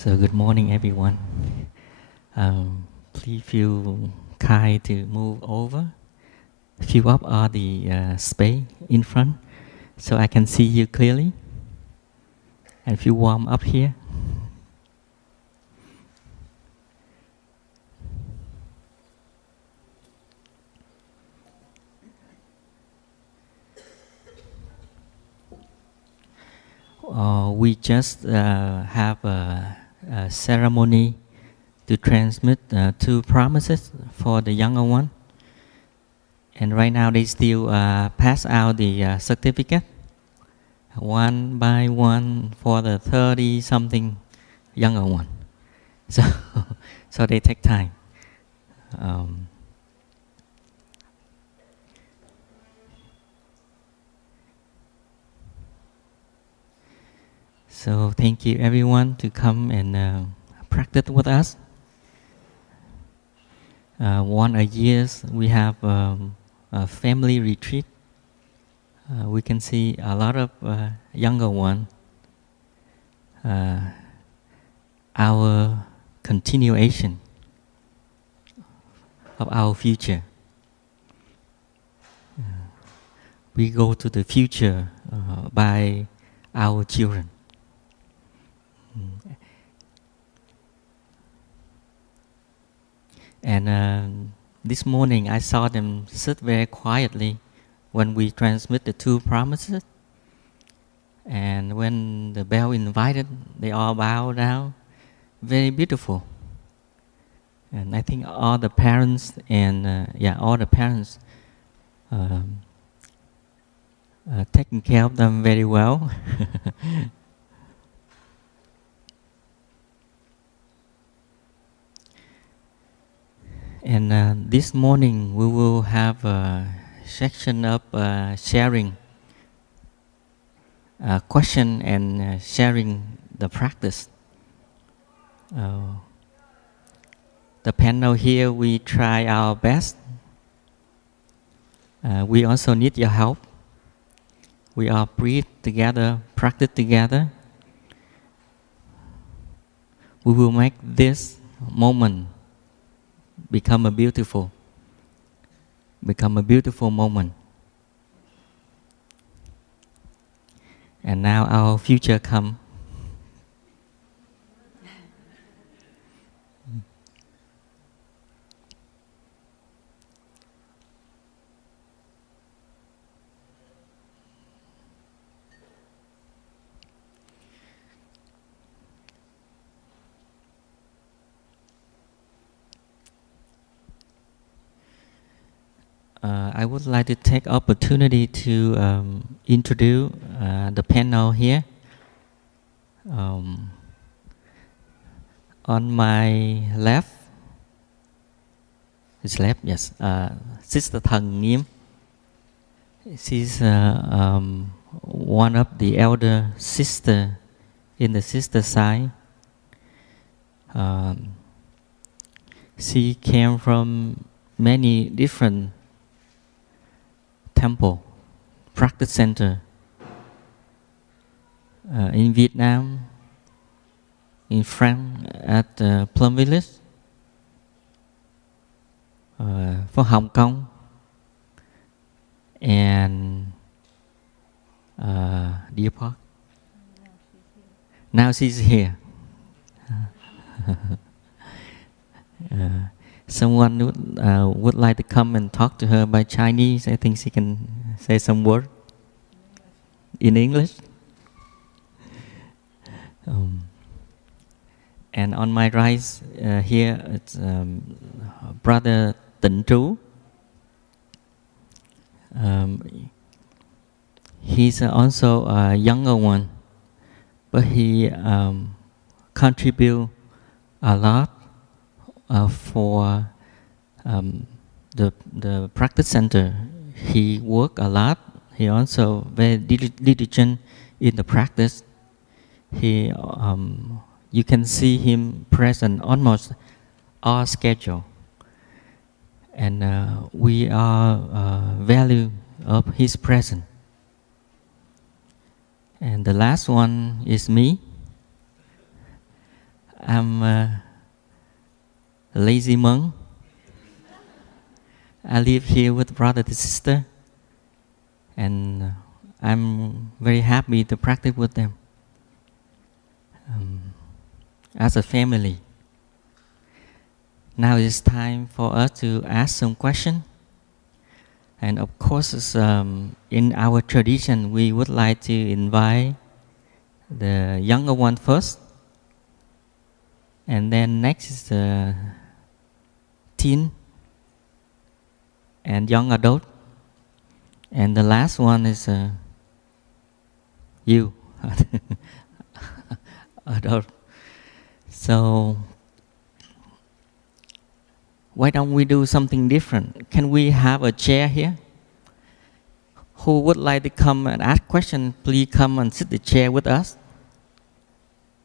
So good morning, everyone. Please feel kind to move over, fill up all the space in front, so I can see you clearly, and feel warm up here. We just have a ceremony to transmit two promises for the younger one. And right now they still pass out the certificate, one by one for the 30-something younger one. So, so they take time. So thank you everyone to come and practice with us. Once a year we have a family retreat. We can see a lot of younger ones. Our continuation of our future. We go to the future by our children. And this morning I saw them sit very quietly when we transmit the two promises. And when the bell invited, they all bow down. Very beautiful. And I think all the parents taking care of them very well. And this morning we will have a section of sharing, question and sharing the practice. The panel here, we try our best. We also need your help. We all breathe together, practice together. We will make this moment become a beautiful moment. And now our future come. I would like to take opportunity to introduce the panel here. On my left, yes, Sister Thần Nghiêm. She's one of the elder sister in the sister side. She came from many different temple, practice center in Vietnam, in France at Plum village, for Hong Kong, and Deer Park. Now she's here. Someone would like to come and talk to her by Chinese. I think she can say some word in English. And on my right here, it's Brother Tinh Tru. He's also a younger one, but he contribute a lot for the practice center. He work a lot. He also very diligent in the practice. He you can see him present almost all schedule, and we are value of his presence. And the last one is me. I'm a lazy monk. I live here with brother and sister, and I'm very happy to practice with them as a family. Now it's time for us to ask some questions. And of course, in our tradition, we would like to invite the younger one first. And then next is the teen and young adult. And the last one is you, adult. So why don't we do something different? Can we have a chair here? Who would like to come and ask questions, please come and sit the chair with us.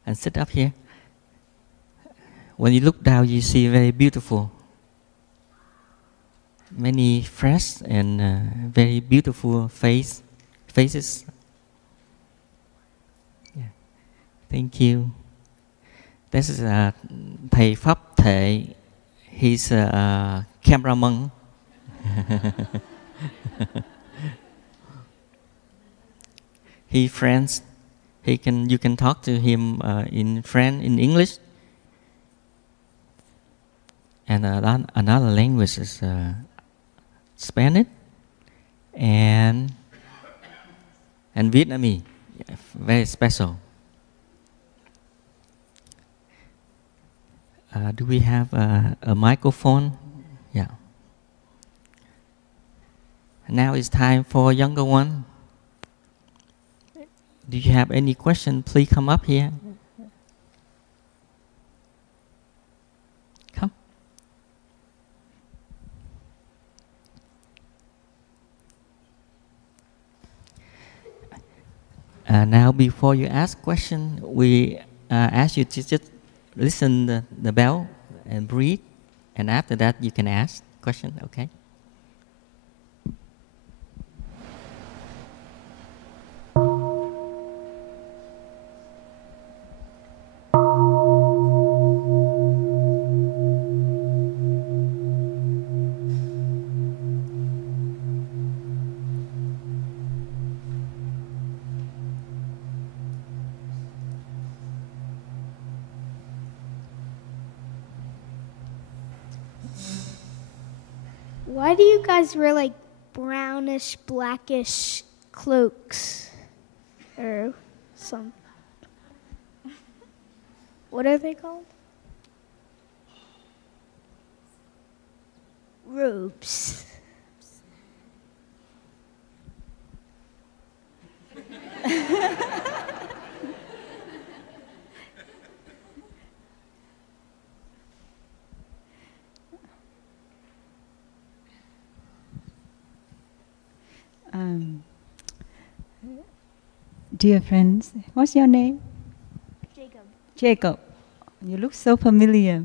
And sit up here. When you look down, you see very beautiful. Many fresh and very beautiful faces. Yeah. Thank you. This is Thầy Pháp Thể. He's a cameraman. He friends. You can talk to him in English. And another language is Spanish and Vietnamese. Yeah, very special. Do we have a microphone? Yeah. Now it's time for younger one. Do you have any question? Please come up here. Come. Now, before you ask question, we ask you to just listen the bell and breathe, and after that you can ask question. Okay. Why do you guys wear like brownish, blackish cloaks? Or some. What are they called? Robes. Dear friends, what's your name? Jacob. Jacob. You look so familiar.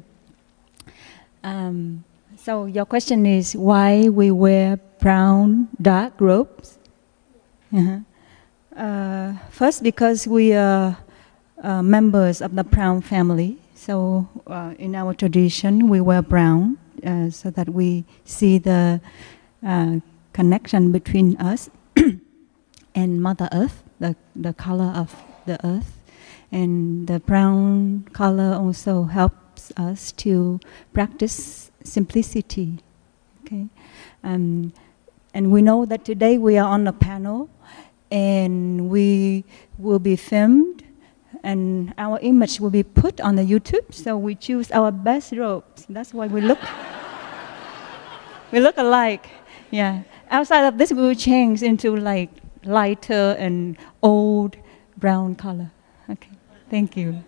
So your question is why we wear brown, dark robes? First, because we are members of the Plum family. So in our tradition, we wear brown so that we see the connection between us and Mother Earth, the color of the earth. And the brown color also helps us to practice simplicity. Okay, and we know that today we are on a panel, and we will be filmed, and our image will be put on the YouTube. So we choose our best robes. That's why we look alike. Yeah. Outside of this, we will change into like lighter and old brown color. Okay. Thank you.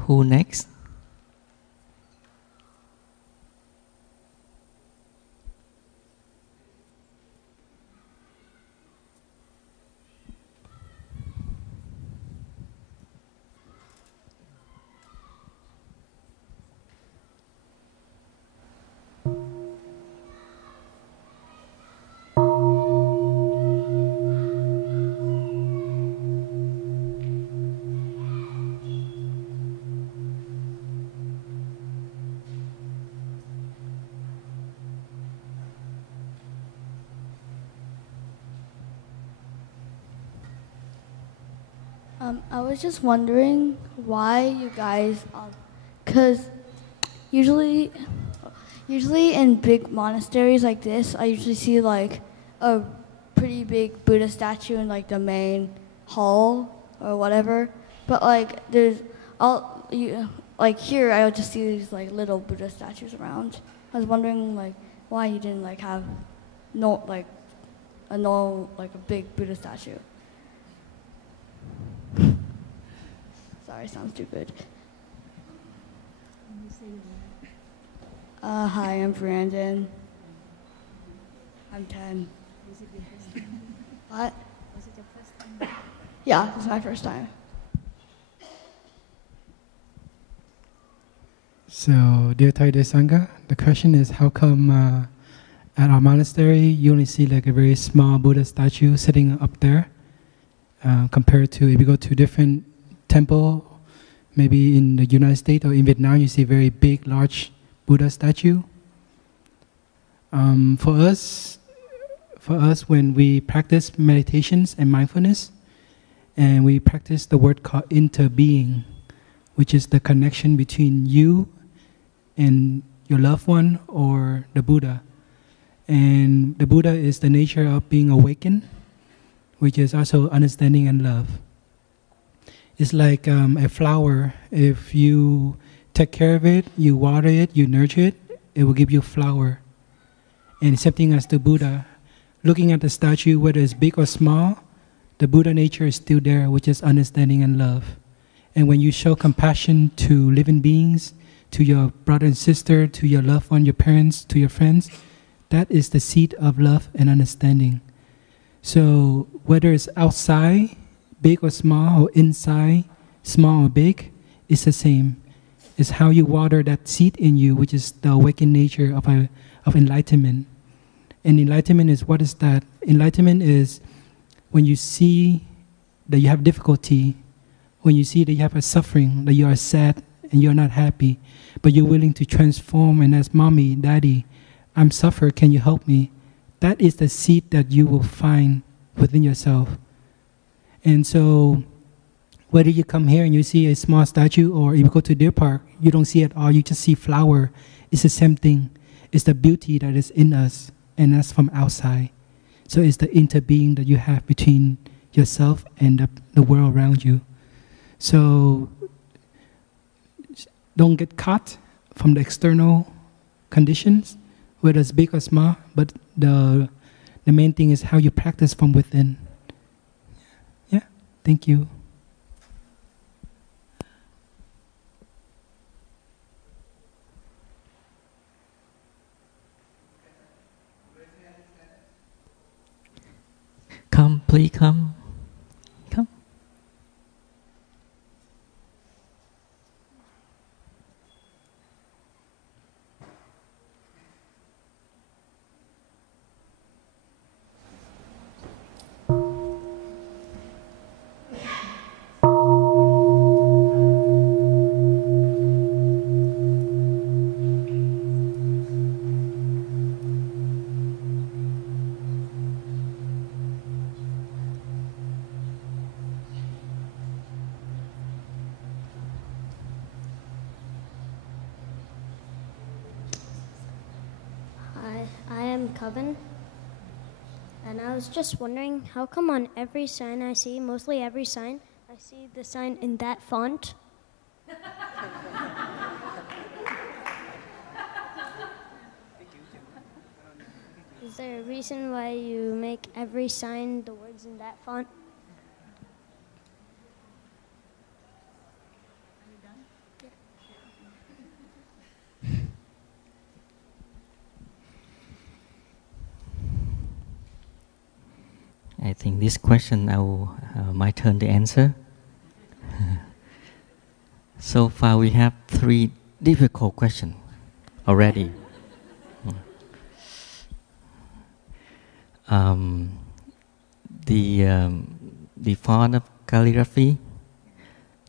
Who next? I was just wondering why you guys, because usually in big monasteries like this, I usually see like a pretty big Buddha statue in like the main hall or whatever. But like like here, I would just see these like little Buddha statues around. I was wondering like why you didn't like have a big Buddha statue. Sorry, sounds stupid. Hi, I'm Brandon. I'm 10. What? Was it your first time? Yeah, this is my first time. So, dear Taide Sangha, the question is how come at our monastery you only see like a very small Buddha statue sitting up there compared to if you go to different temple, maybe in the United States or in Vietnam, you see very big, large Buddha statue. For us, when we practice meditations and mindfulness, and we practice the word called interbeing, which is the connection between you and your loved one or the Buddha. And the Buddha is the nature of being awakened, which is also understanding and love. It's like a flower. If you take care of it, you water it, you nurture it, it will give you flower. And same thing as the Buddha. Looking at the statue, whether it's big or small, the Buddha nature is still there, which is understanding and love. And when you show compassion to living beings, to your brother and sister, to your loved one, your parents, to your friends, that is the seed of love and understanding. So whether it's outside, big or small, or inside, small or big, it's the same. It's how you water that seed in you, which is the awakened nature of enlightenment. And enlightenment is, what is that? Enlightenment is when you see that you have difficulty, when you see that you have a suffering, that you are sad and you're not happy, but you're willing to transform and ask, Mommy, Daddy, I'm suffering, can you help me? That is the seed that you will find within yourself. And so, whether you come here and you see a small statue, or if you go to Deer Park, you don't see it all, you just see flower. It's the same thing. It's the beauty that is in us, and that's from outside. So it's the interbeing that you have between yourself and the world around you. So don't get caught from the external conditions, whether it's big or small, but the main thing is how you practice from within. Yeah, thank you. Come, please come. Come. I am Coven, and I was just wondering how come on every sign I see, mostly every sign, I see the sign in that font? Is there a reason why you make every sign the words in that font? I think this question my turn to answer. So far we have 3 difficult questions already. The font of calligraphy,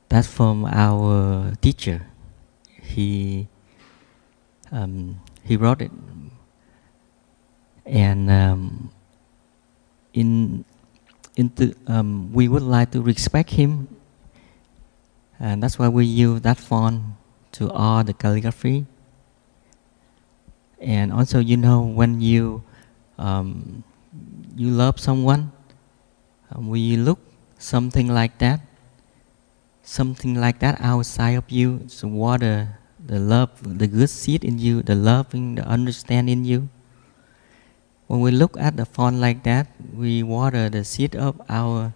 that's from our teacher. He wrote it, and we would like to respect him And that's why we use that font to all the calligraphy. And also, you know, when you love someone, when you look something like that outside of you, so water the love, the good seed in you, the loving, the understanding in you. When we look at the font like that, we water the seed of our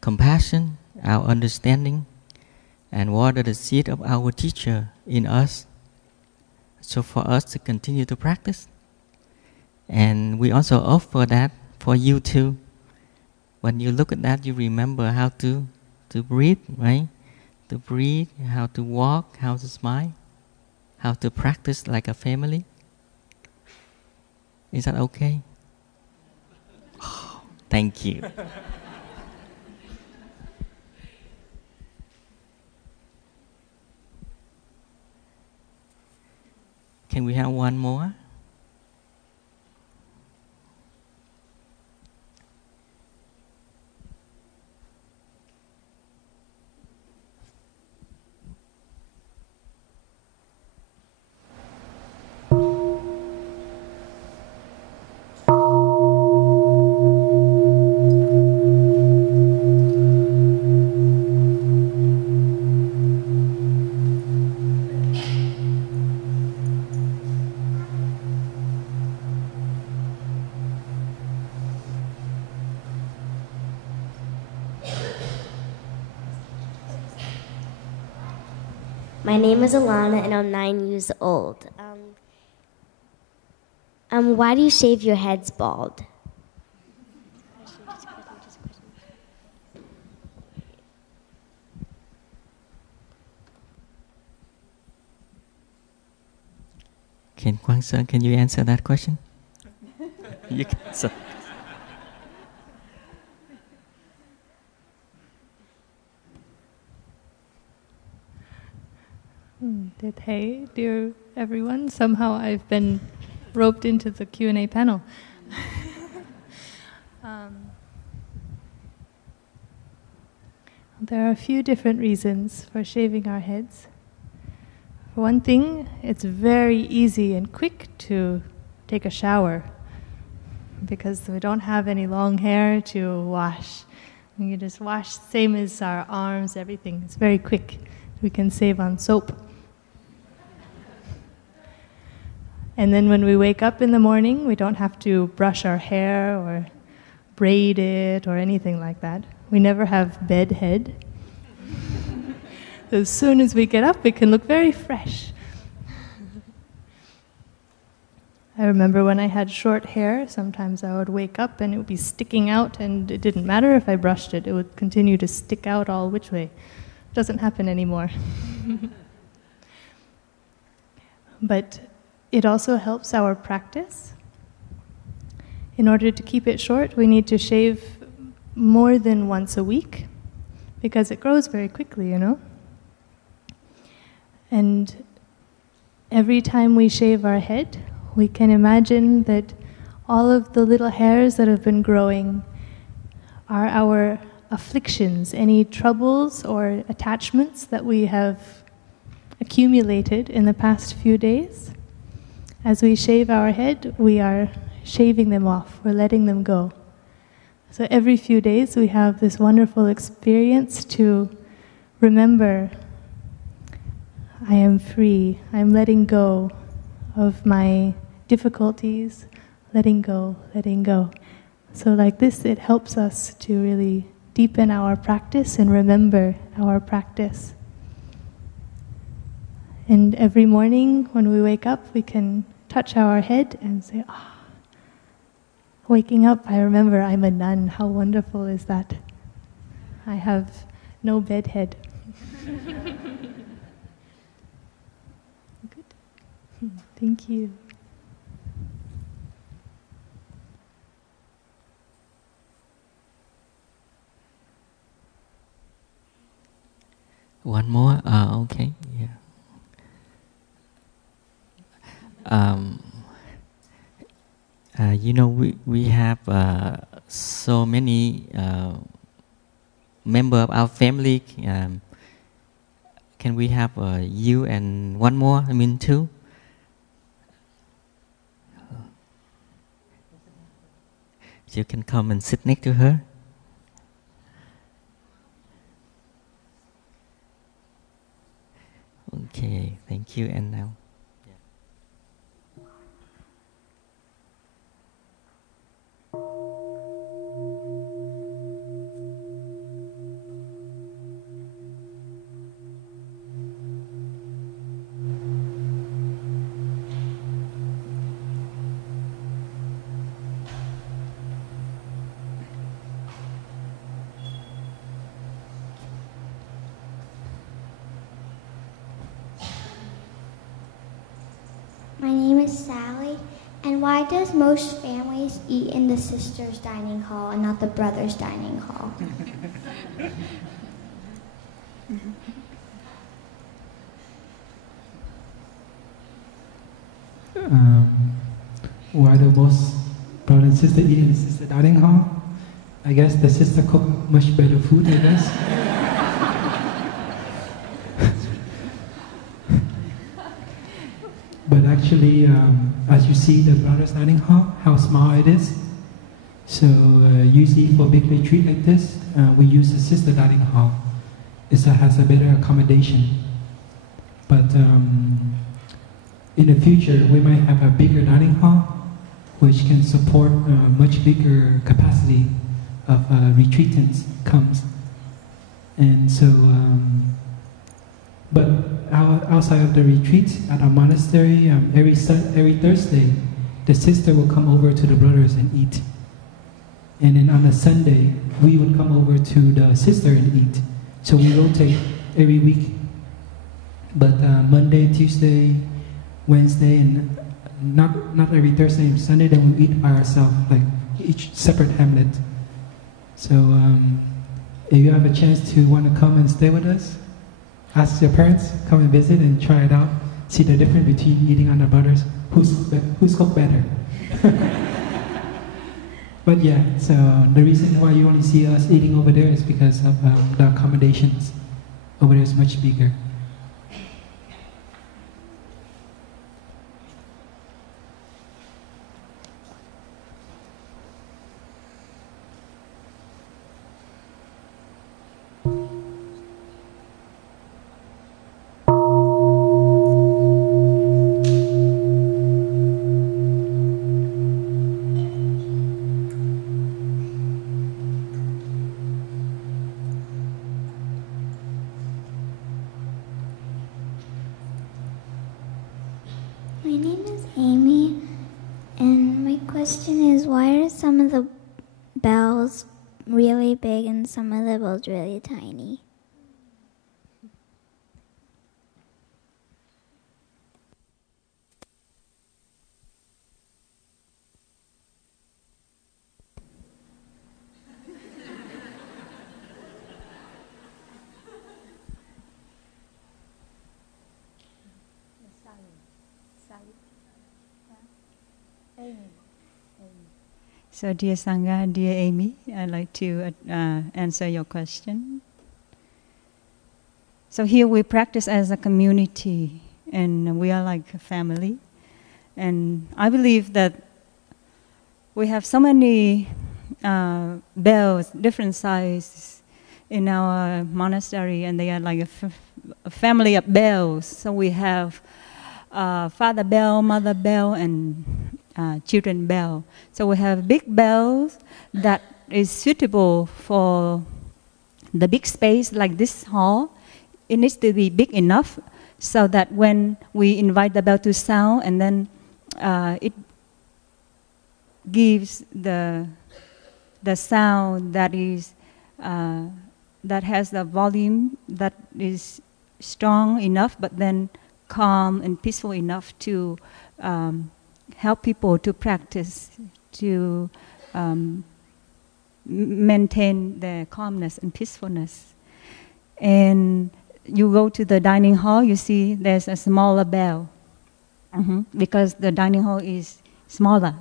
compassion, our understanding, and water the seed of our teacher in us. So for us to continue to practice. And we also offer that for you too. When you look at that, you remember how to breathe, right? To breathe, how to walk, how to smile, how to practice like a family. Is that okay? Oh, thank you. Can we have one more? My name is Alana and I'm 9 years old. Why do you shave your heads bald? Kwang Sir, can you answer that question? You can, sir. Hey, dear everyone. Somehow I've been roped into the Q&A panel. There are a few different reasons for shaving our heads. For one thing, it's very easy and quick to take a shower because we don't have any long hair to wash. We can just wash, same as our arms, everything. It's very quick. We can save on soap. And then when we wake up in the morning, we don't have to brush our hair or braid it or anything like that. We never have bed head. As soon as we get up, we can look very fresh. I remember when I had short hair, sometimes I would wake up and it would be sticking out, and it didn't matter if I brushed it, it would continue to stick out all which way. It doesn't happen anymore. But it also helps our practice. In order to keep it short, we need to shave more than once a week because it grows very quickly, you know? And every time we shave our head, we can imagine that all of the little hairs that have been growing are our afflictions, any troubles or attachments that we have accumulated in the past few days. As we shave our head, we are shaving them off, we're letting them go. So every few days we have this wonderful experience to remember, I am free, I'm letting go of my difficulties, letting go, letting go. So like this, it helps us to really deepen our practice and remember our practice. And every morning when we wake up, we can touch our head and say, ah, waking up, I remember I'm a nun. How wonderful is that? I have no bed head. Good. Thank you. One more? Okay, yeah. You know, we have so many members of our family can we have you and one more, I mean two? You can come and sit next to her. Okay, thank you. And now, My name is Sally, and why does most families eat in the sisters' dining hall and not the brothers' dining hall? Why do most brother and sister eat in the sister dining hall? I guess the sister cook much better food, I guess. But actually, as you see the brothers dining hall, how small it is. So usually for big retreat like this, we use the sister dining hall. It has a better accommodation. But in the future, we might have a bigger dining hall, which can support much bigger capacity of retreatants comes. And so, but outside of the retreat at our monastery, every Thursday, the sister will come over to the brothers and eat. And then on a Sunday, we would come over to the sister and eat. So we rotate every week. But Monday, Tuesday, Wednesday, and not every Thursday and Sunday, then we eat by ourselves, like each separate hamlet. So if you have a chance to want to come and stay with us, ask your parents, come and visit and try it out. See the difference between eating on the brothers. Who's cooked better? But yeah, so the reason why you only see us eating over there is because of the accommodations. Over there is much bigger. My name is Amy, and my question is, why are some of the bells really big and some of the bells really tiny? So, dear Sangha, dear Amy, I'd like to answer your question. So here we practice as a community, and we are like a family. And I believe that we have so many bells, different sizes in our monastery, and they are like a family of bells. So we have father bell, mother bell, and children bell. So we have big bells that is suitable for the big space like this hall. It needs to be big enough so that when we invite the bell to sound, and then it gives the sound that is that has the volume that is strong enough, but then calm and peaceful enough to help people to practice, to maintain their calmness and peacefulness. And you go to the dining hall, you see there's a smaller bell, because the dining hall is smaller.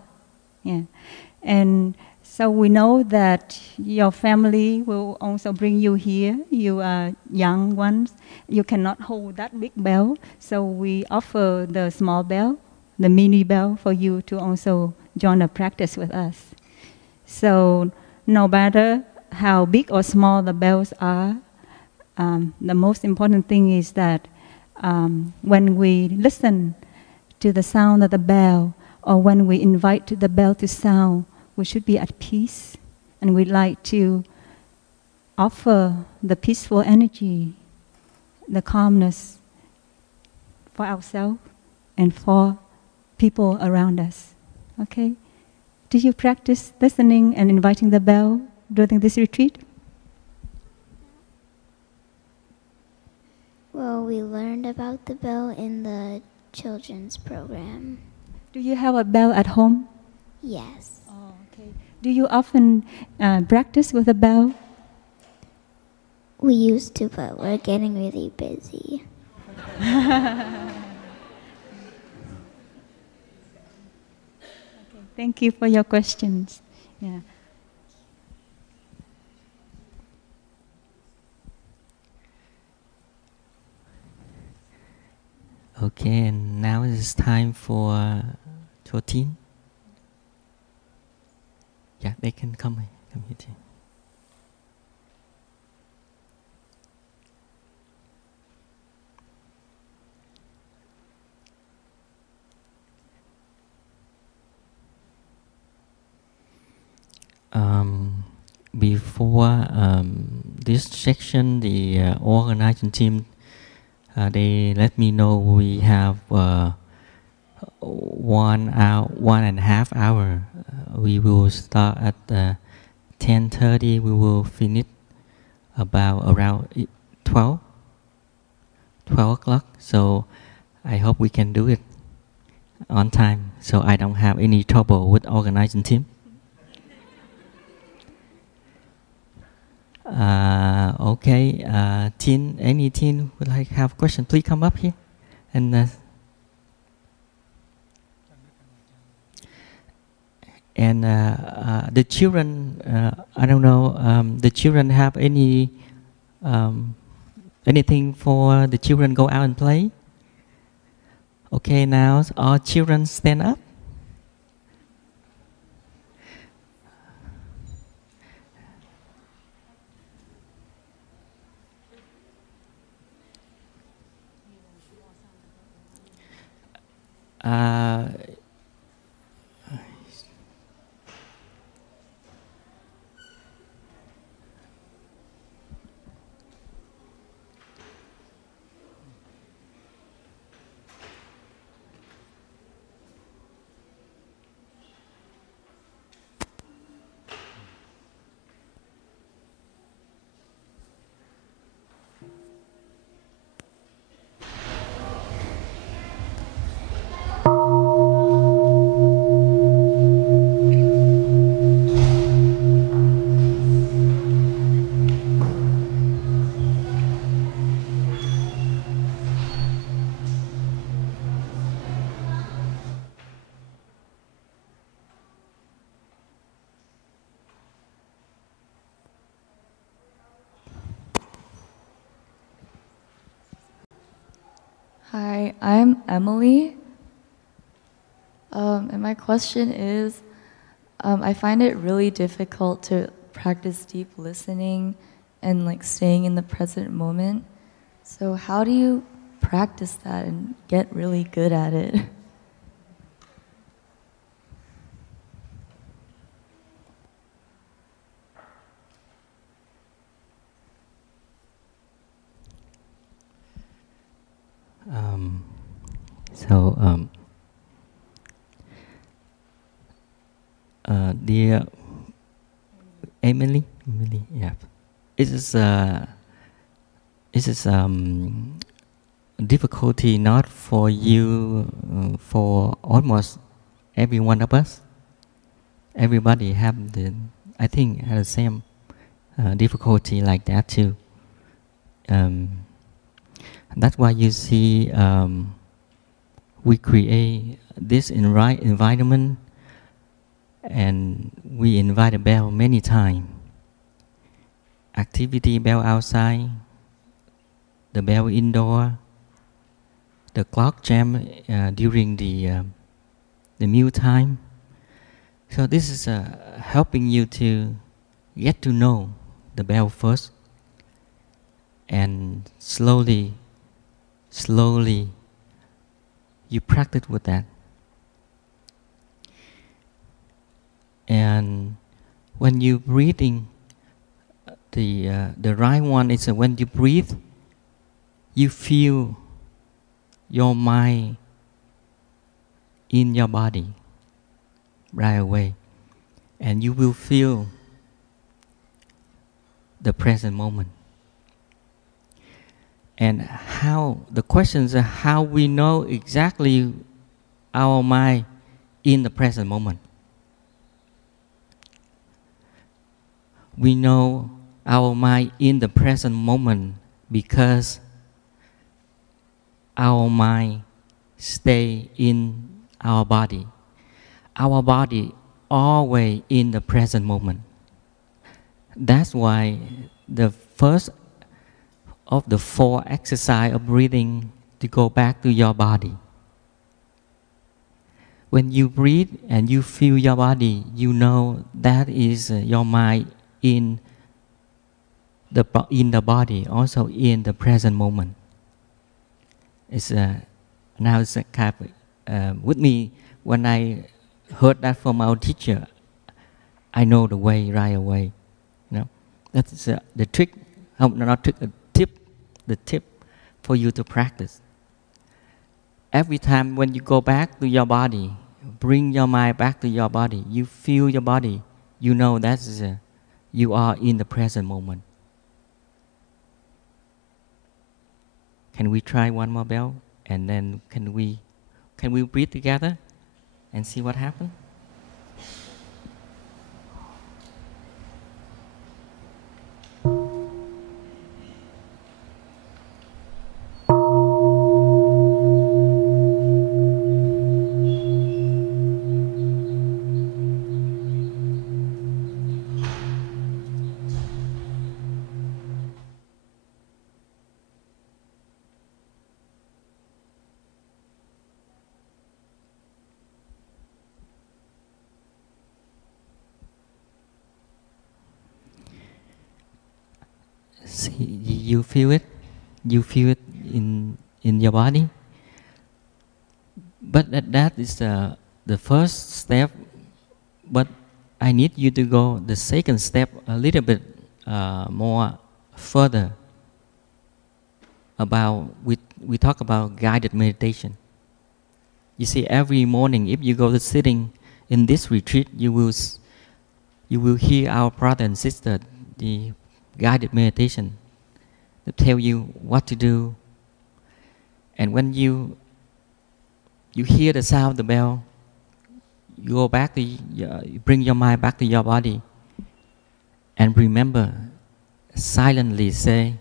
Yeah. And So we know that your family will also bring you here. You are young ones. You cannot hold that big bell. So we offer the small bell, the mini bell, for you to also join the practice with us. So no matter how big or small the bells are, the most important thing is that when we listen to the sound of the bell, or when we invite the bell to sound, we should be at peace. And we'd like to offer the peaceful energy, the calmness for ourselves and for people around us. Okay? Do you practice listening and inviting the bell during this retreat? Well, we learned about the bell in the children's program. Do you have a bell at home? Yes. Oh, okay. Do you often practice with a bell? We used to, but we're getting really busy. Thank you for your questions. Yeah. Okay, and now it's time for 14. Yeah, they can come here too. Before this section, the organizing team, they let me know we have 1.5 hour. We will start at 10:30. We will finish around 12 o'clock. So I hope we can do it on time, so I don't have any trouble with organizing team. Okay, any teen would like have a question? Please come up here. And the children, I don't know, the children have anything for the children go out and play? Okay, now all children stand up. Hi, I'm Emily. And my question is, I find it really difficult to practice deep listening and like staying in the present moment. So how do you practice that and get really good at it? Dear Emily, yeah, it is difficulty not for you, for almost every one of us. Everybody have I think have the same difficulty like that too. That's why you see we create this environment And we invite the bell many times. Activity bell outside, the bell indoor, the clock jam during the meal time. So this is helping you to get to know the bell first, and slowly you practice with that. And when you breathing, the right one is when you breathe, you feel your mind in your body right away, and you will feel the present moment. And how the questions are how we know exactly our mind in the present moment. We know our mind in the present moment because our mind stay in our body. Our body always in the present moment. That's why the first of the 4 exercise of breathing to go back to your body. When you breathe and you feel your body, you know that is your mind in the body, also in the present moment. It's now it's kind of, with me. When I heard that from our teacher, I know the way right away. You know, that's the trick. Not trick, a tip. The tip for you to practice. Every time when you go back to your body, bring your mind back to your body. You feel your body. You know that's you are in the present moment. Can we try one more bell, and then can we breathe together and see what happens? See, you feel it? You feel it in your body? But that is the first step. But I need you to go the second step a little bit more further. We talk about guided meditation. You see, every morning, if you go to sitting in this retreat, you will hear our brother and sister, the guided meditation, to tell you what to do. And when you hear the sound of the bell, you go back to you bring your mind back to your body, and remember, silently say,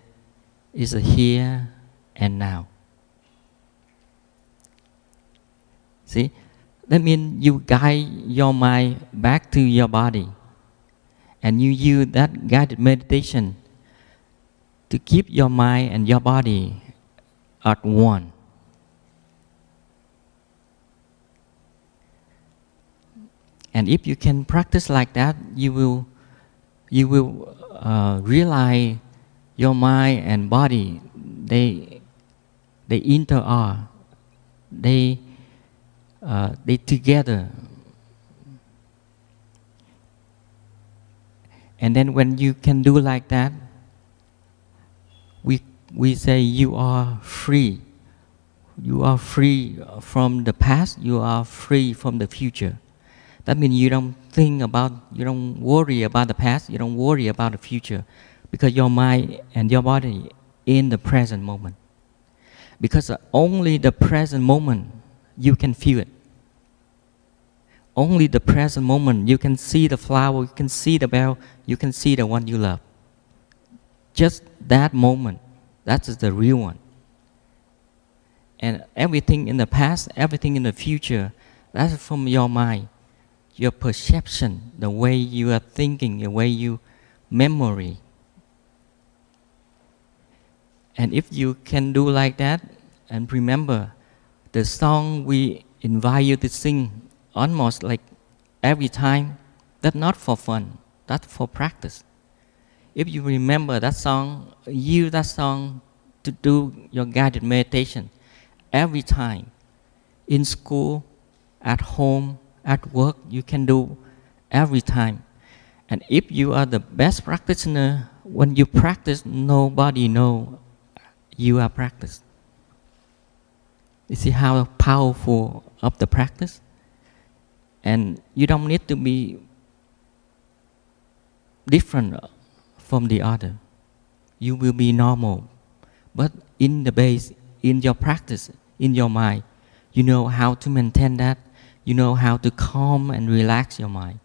"It's a here and now." See, that means you guide your mind back to your body. And you use that guided meditation to keep your mind and your body at one. And if you can practice like that, you will realize your mind and body, they interact, they together. And then when you can do like that, we say you are free. You are free from the past, you are free from the future. That means you don't worry about the past, you don't worry about the future, because your mind and your body in the present moment. Because only the present moment you can feel it. Only the present moment you can see the flower, you can see the bell, you can see the one you love. Just that moment, that's the real one. And everything in the past, everything in the future, that's from your mind. your perception, the way you are thinking, the way you memory. And if you can do like that, and remember, the song we invite you to sing almost like every time, that's not for fun, that's for practice. If you remember that song, use that song to do your guided meditation every time. In school, at home, at work, you can do every time. And if you are the best practitioner, when you practice, nobody knows you are practiced. You see how powerful of the practice? And you don't need to be different from the other. You will be normal. But in the base, in your practice, in your mind, you know how to maintain that. You know how to calm and relax your mind.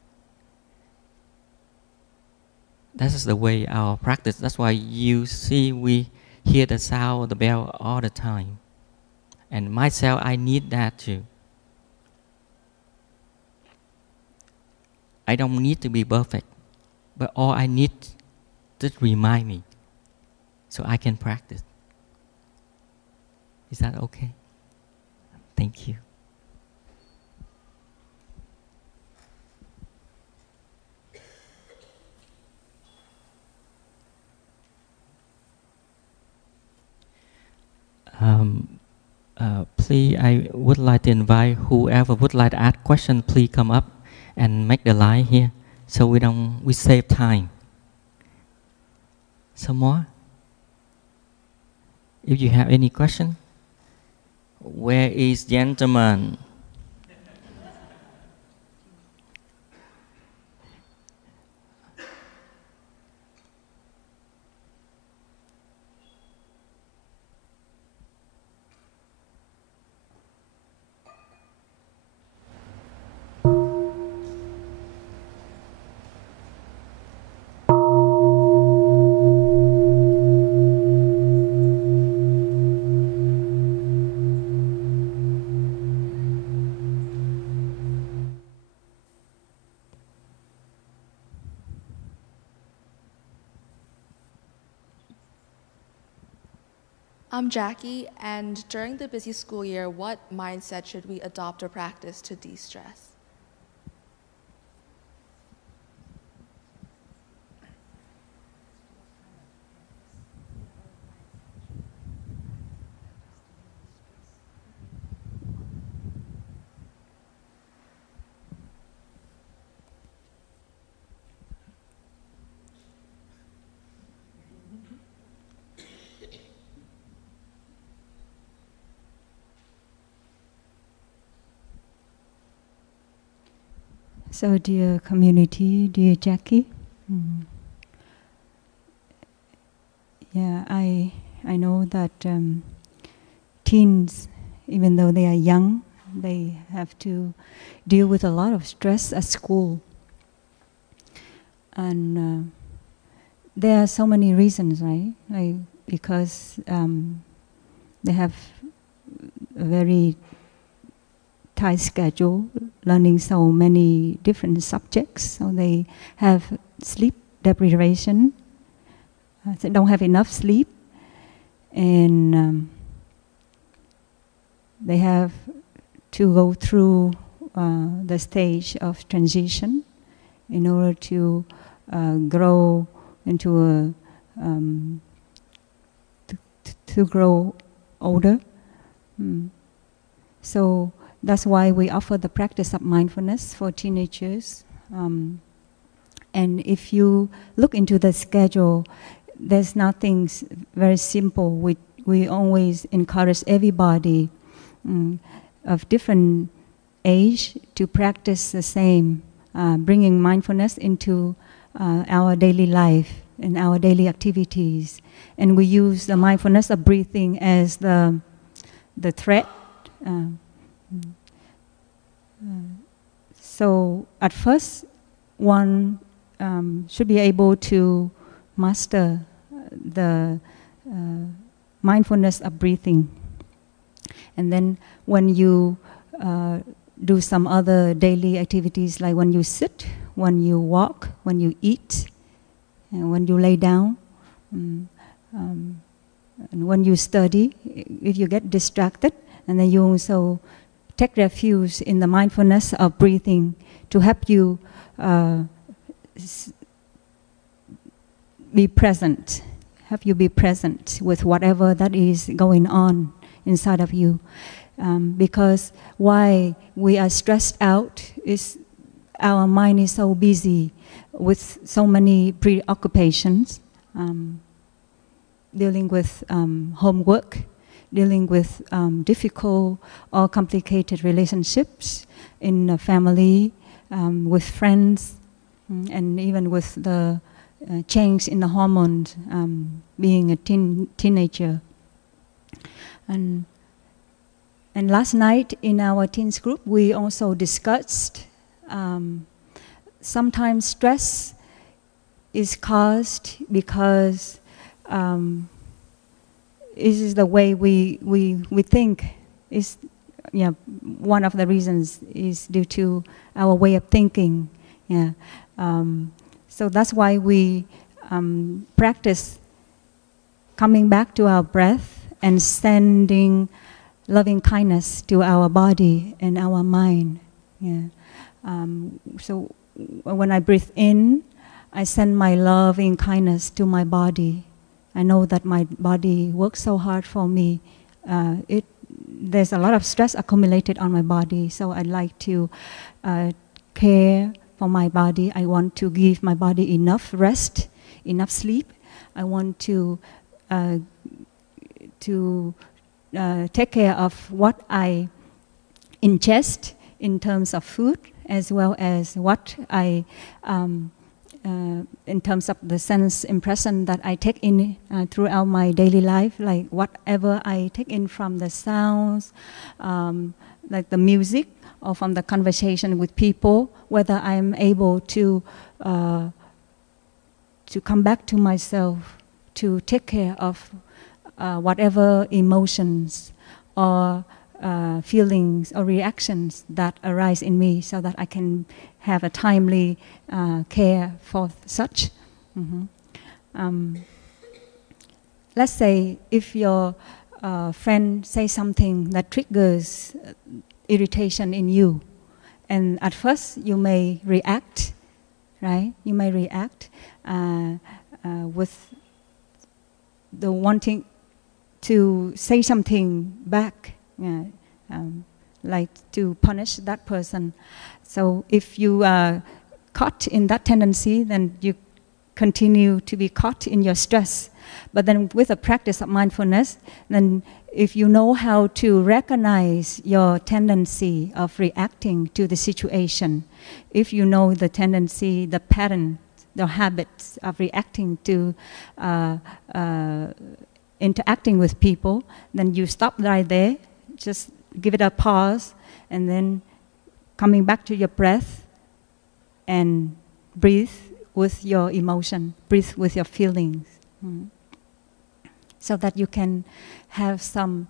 That is the way our practice. That's why you see we hear the sound of the bell all the time. And myself, I need that too. I don't need to be perfect, but all I need to remind me so I can practice. Is that okay? Thank you. Please, I would like to invite whoever would like to ask question, please come up and make the line here, so we save time. Some more? If you have any question, where is gentleman? I'm Jackie, and during the busy school year, what mindset should we adopt or practice to de-stress? So, dear community, dear Jackie, yeah, I know that teens, even though they are young, they have to deal with a lot of stress at school. And there are so many reasons, right? Like, because they have a very tight schedule, learning so many different subjects, so they have sleep deprivation, they don't have enough sleep, and they have to go through the stage of transition in order to grow into to grow older. So that's why we offer the practice of mindfulness for teenagers. And if you look into the schedule, there's nothing very simple. We always encourage everybody of different age to practice the same, bringing mindfulness into our daily life and our daily activities. And we use the mindfulness of breathing as the thread. So at first, one should be able to master the mindfulness of breathing. And then when you do some other daily activities, like when you sit, when you walk, when you eat, and when you lay down, and when you study. If you get distracted, and then you also take refuge in the mindfulness of breathing to help you be present, with whatever that is going on inside of you. Because why we are stressed out is our mind is so busy with so many preoccupations, dealing with homework, dealing with difficult or complicated relationships in the family, with friends, and even with the change in the hormones, being a teenager. And last night in our teens group, we also discussed sometimes stress is caused because it is the way we think. Is, yeah, one of the reasons is due to our way of thinking. Yeah. So that's why we practice coming back to our breath and sending loving kindness to our body and our mind. Yeah. So when I breathe in, I send my loving kindness to my body. I know that my body works so hard for me. There's a lot of stress accumulated on my body, so I'd like to care for my body. I want to give my body enough rest, enough sleep. I want to take care of what I ingest in terms of food, as well as what I in terms of the sense impression that I take in throughout my daily life, like whatever I take in from the sounds, like the music, or from the conversation with people, whether I'm able to come back to myself, to take care of whatever emotions or feelings or reactions that arise in me, so that I can have a timely care for such. Let's say if your friend says something that triggers irritation in you, and at first you may react, right? You may react with the wanting to say something back, like to punish that person. So if you are caught in that tendency, then you continue to be caught in your stress. But then with a practice of mindfulness, then if you know how to recognize your tendency of reacting to the situation, if you know the tendency, the pattern, the habits of reacting to interacting with people, then you stop right there, just give it a pause, and then coming back to your breath and breathe with your emotion, breathe with your feelings, so that you can have some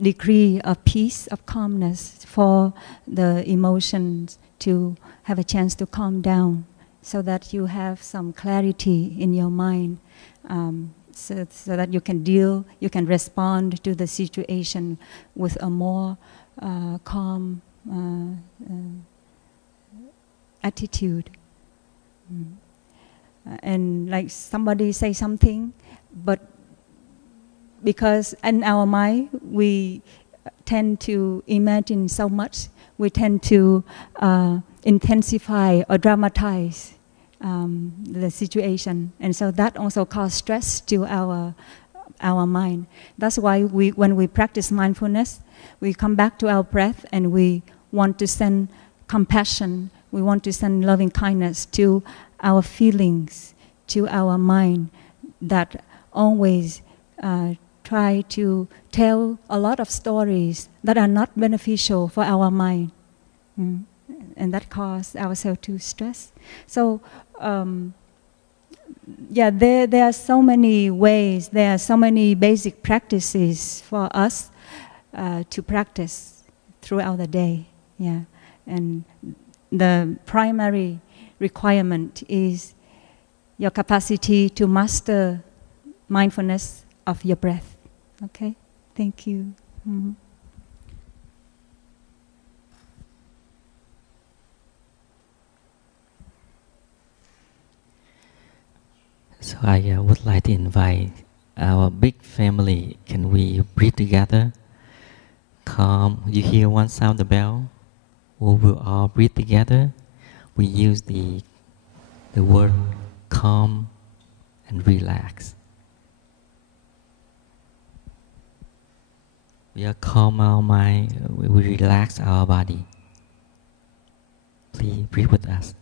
degree of peace, of calmness, for the emotions to have a chance to calm down, so that you have some clarity in your mind, so that you can respond to the situation with a more calm attitude. And like somebody say something, but because in our mind we tend to imagine so much, we tend to intensify or dramatize the situation, and so that also causes stress to our mind. That's why when we practice mindfulness, we come back to our breath and we want to send compassion, we want to send loving kindness to our feelings, to our mind, that always try to tell a lot of stories that are not beneficial for our mind, and that causes ourselves to stress. So yeah, there are so many ways, there are so many basic practices for us to practice throughout the day. Yeah, and the primary requirement is your capacity to master mindfulness of your breath. Okay, thank you. Mhm. So I would like to invite our big family. Can we breathe together? Calm. You hear one sound, the bell. We will all breathe together. We use the word calm and relax. We are calm our mind. We relax our body. Please breathe with us.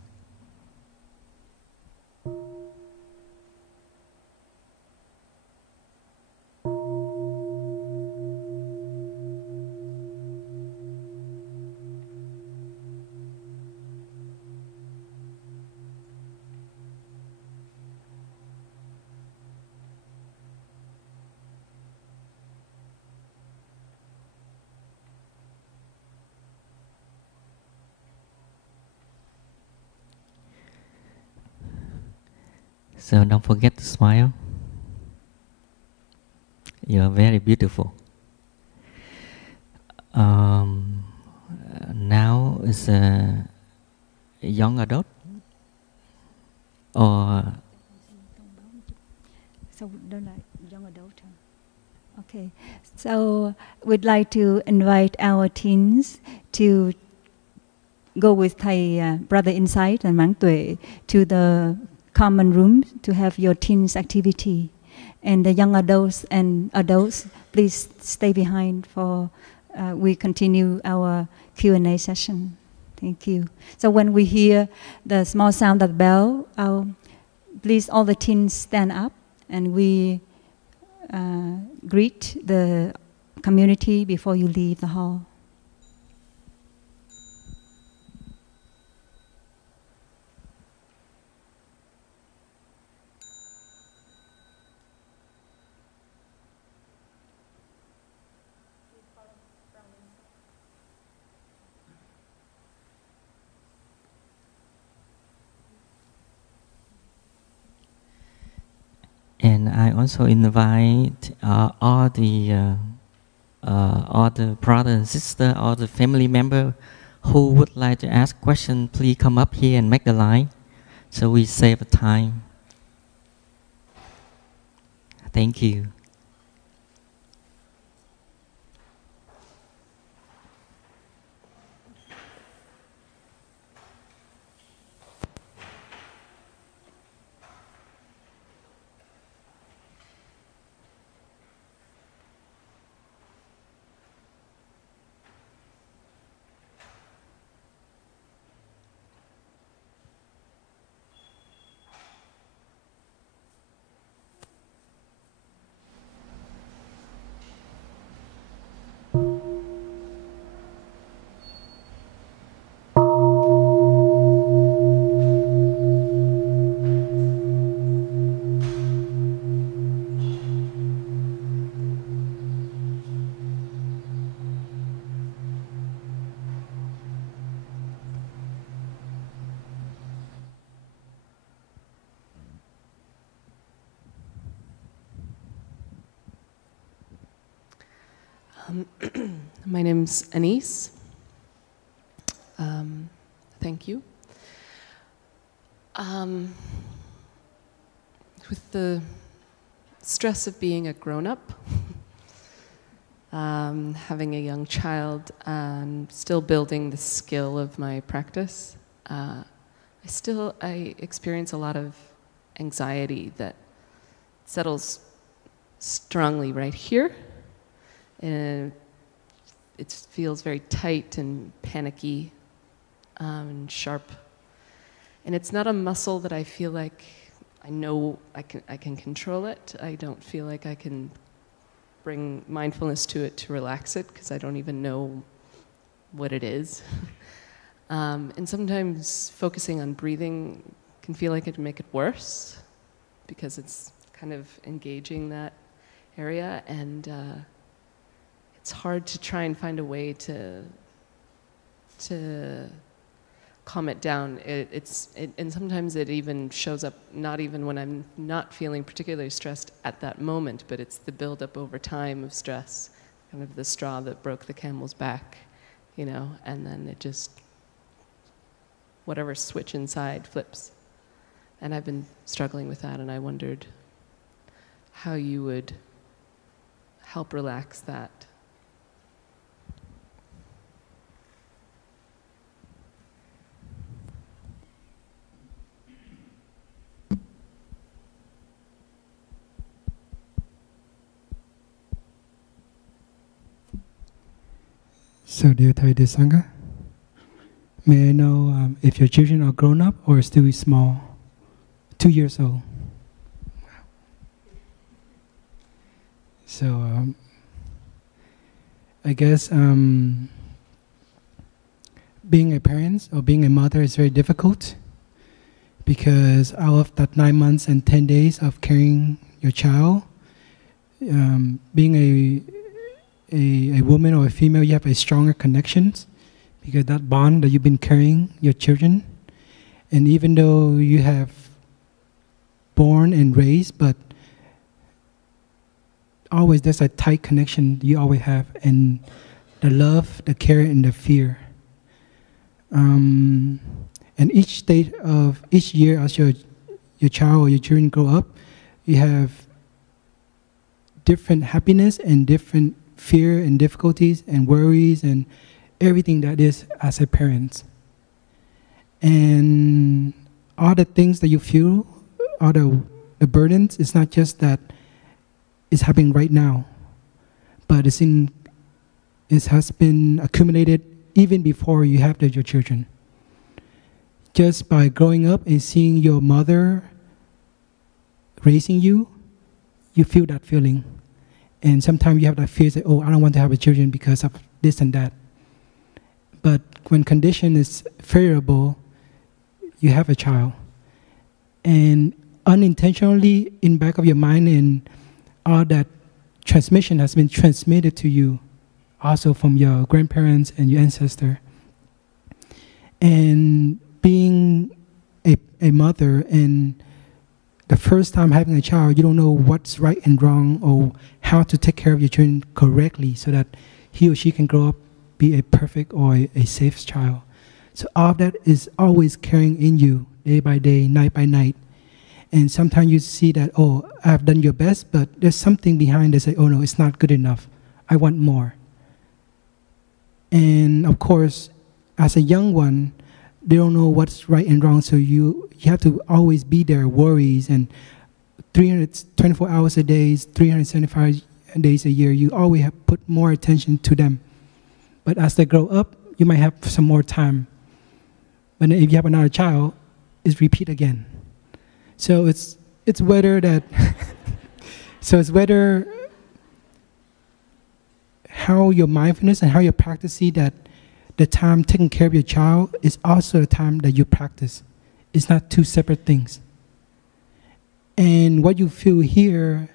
So don't forget to smile. You are very beautiful. Now is a young adult or so don't like young adult. Okay, so we'd like to invite our teens to go with Thầy Brother Insight and Mang Tuệ to the common room to have your teens activity. And the young adults and adults, please stay behind for we continue our Q&A session. Thank you. So when we hear the small sound of the bell, please all the teens stand up and we greet the community before you leave the hall. And I also invite all the brothers and sisters, all the family members who would like to ask questions. Please come up here and make the line, so we save time. Thank you. My name's Anise. Thank you. With the stress of being a grown-up, having a young child, and still building the skill of my practice, I experience a lot of anxiety that settles strongly right here. And it feels very tight and panicky and sharp. And it's not a muscle that I feel like I know I can control it. I don't feel like I can bring mindfulness to it to relax it, because I don't even know what it is. And sometimes focusing on breathing can feel like it would make it worse, because it's kind of engaging that area, and it's hard to try and find a way to to calm it down. And sometimes it even shows up not even when I'm not feeling particularly stressed at that moment, but it's the buildup over time of stress, kind of the straw that broke the camel's back, you know, and then it just, whatever switch inside flips. And I've been struggling with that, and I wondered how you would help relax that. So, dear Thầy Đề Sangha, may I know if your children are grown up or still small? 2 years old. So, I guess being a parent or being a mother is very difficult, because out of that 9 months and 10 days of carrying your child, being a woman or a female, you have a stronger connections, because that bond that you've been carrying your children, and even though you have born and raised, but always there's a tight connection you always have, and the love, the care, and the fear. And each stage of each year, as your child or your children grow up, you have different happiness and different fear and difficulties and worries and everything that is as a parent. And all the things that you feel, all the burdens, it's not just that it's happening right now, but it has been accumulated even before you have your children. Just by growing up and seeing your mother raising you, you feel that feeling. And sometimes you have that fear that, oh, I don't want to have a children because of this and that. But when condition is favorable, you have a child. And unintentionally, in back of your mind, and all that transmission has been transmitted to you also from your grandparents and your ancestor. And being a mother, and the first time having a child, you don't know what's right and wrong, or how to take care of your children correctly so that he or she can grow up, be a perfect or a safe child. So all of that is always carrying in you, day by day, night by night. And sometimes you see that, oh, I've done your best, but there's something behind that say, oh no, it's not good enough. I want more. And of course, as a young one, they don't know what's right and wrong, so you have to always be there, worries, and 324 hours a day, 375 days a year, you always have put more attention to them. But as they grow up, you might have some more time. But if you have another child, it's repeat again. So it's whether that, so it's whether how your mindfulness and how you practice, see that the time taking care of your child is also the time that you practice. It's not two separate things. And what you feel here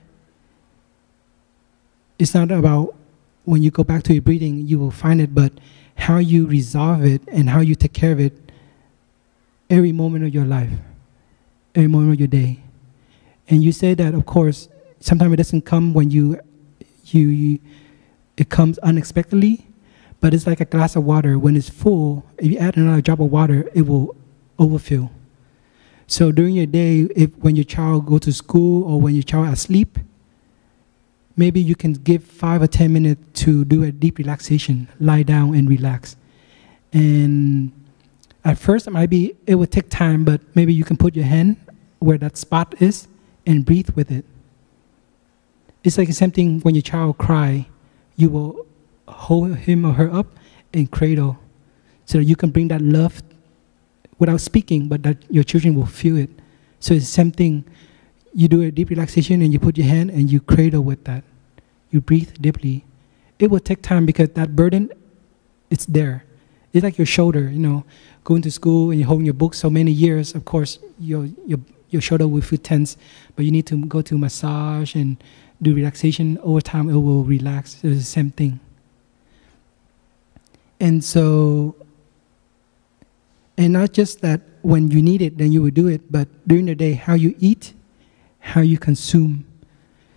is not about when you go back to your breathing, you will find it, but how you resolve it and how you take care of it every moment of your life, every moment of your day. And you say that, of course, sometimes it doesn't come when it comes unexpectedly, but it's like a glass of water. When it's full, if you add another drop of water, it will overfill. So during your day, when your child goes to school or when your child is asleep, maybe you can give 5 or 10 minutes to do a deep relaxation, lie down and relax. And at first, it would take time, but maybe you can put your hand where that spot is and breathe with it. It's like the same thing when your child cries, you will hold him or her up and cradle so that you can bring that love without speaking, but that your children will feel it. So it's the same thing. You do a deep relaxation and you put your hand and you cradle with that. You breathe deeply. It will take time because that burden, it's there. It's like your shoulder, going to school and you're holding your book so many years, of course, your shoulder will feel tense, but you need to go to massage and do relaxation. Over time, it will relax. It's the same thing. And so And not just that when you need it, then you will do it, but during the day, how you eat, how you consume.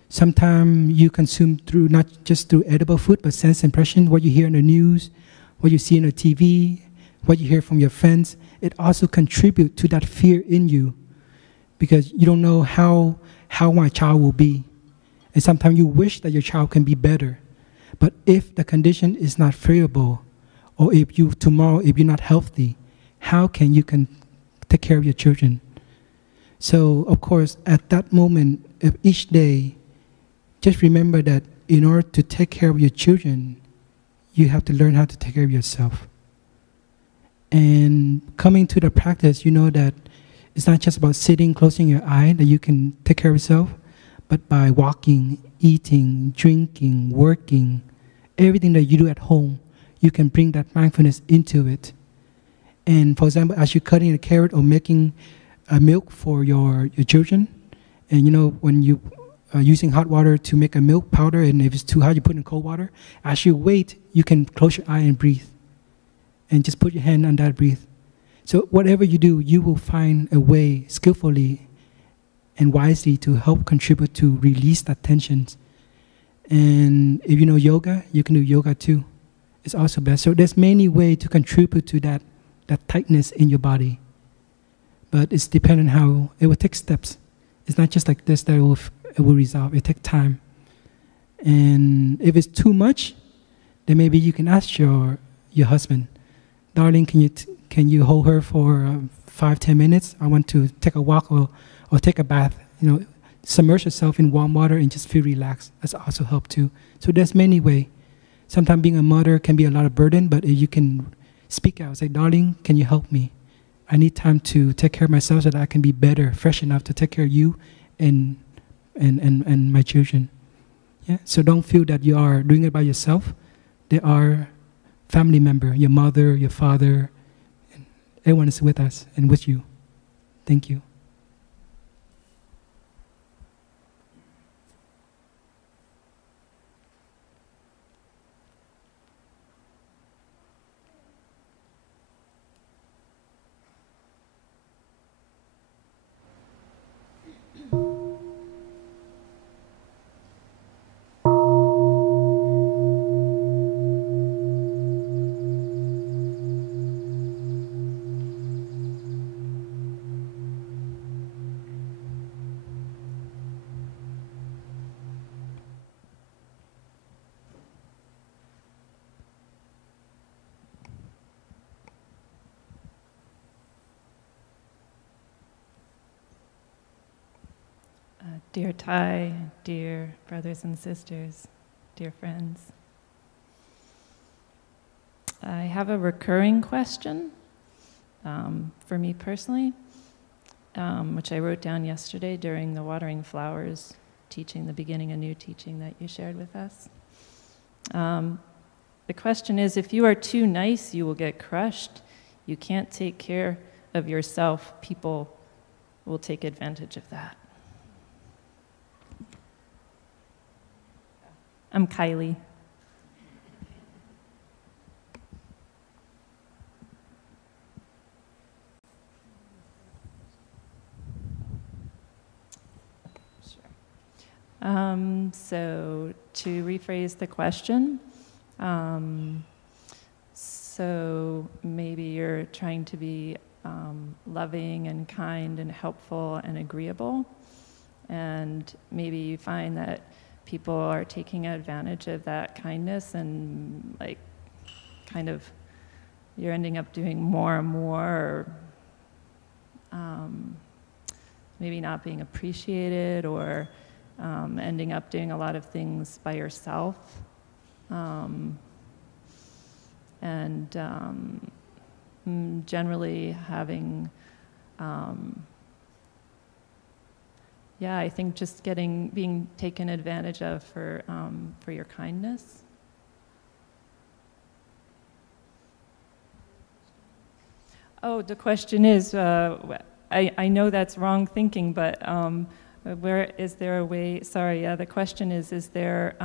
Sometimes you consume through not just through edible food, but sense impression, what you hear in the news, what you see on the TV, what you hear from your friends. It also contributes to that fear in you, because you don't know how my child will be. And sometimes you wish that your child can be better. But if the condition is not favorable, or if tomorrow you're not healthy, how can you take care of your children? So, of course, at that moment of each day, just remember that in order to take care of your children, you have to learn how to take care of yourself. And coming to the practice, you know that it's not just about sitting, closing your eye, that you can take care of yourself, but by walking, eating, drinking, working, everything that you do at home, you can bring that mindfulness into it. And for example, as you're cutting a carrot or making milk for your children, and you know, when you are using hot water to make a milk powder, and if it's too hot, you put in cold water, as you wait, you can close your eye and breathe. And just put your hand on that, breathe. So whatever you do, you will find a way skillfully and wisely to help contribute to release that tension. And if you know yoga, you can do yoga too. It's also best. So there's many ways to contribute to that tightness in your body. But it's dependent on how it will take steps. It's not just like this that it will resolve. It takes time. And if it's too much, then maybe you can ask your husband, darling, can you hold her for 5-10 minutes? I want to take a walk or take a bath. You know, submerge yourself in warm water and just feel relaxed. That's also help too. So there's many ways. Sometimes being a mother can be a lot of burden, but if you can speak out, say, darling, can you help me? I need time to take care of myself so that I can be better, fresh enough to take care of you and my children. Yeah? So don't feel that you are doing it by yourself. There are family member, your mother, your father, and everyone is with us and with you. Thank you. Dear Thai, dear brothers and sisters, dear friends, I have a recurring question for me personally, which I wrote down yesterday during the Watering Flowers teaching, the beginning a new teaching that you shared with us. The question is, if you are too nice, you will get crushed. You can't take care of yourself. People will take advantage of that. I'm Kylie. So to rephrase the question, so maybe you're trying to be loving and kind and helpful and agreeable, and maybe you find that people are taking advantage of that kindness, and like kind of you're ending up doing more and more, or maybe not being appreciated, or ending up doing a lot of things by yourself, and generally having I think just being taken advantage of for your kindness. Oh, the question is, I know that's wrong thinking, but where is there a way? Sorry, the question is there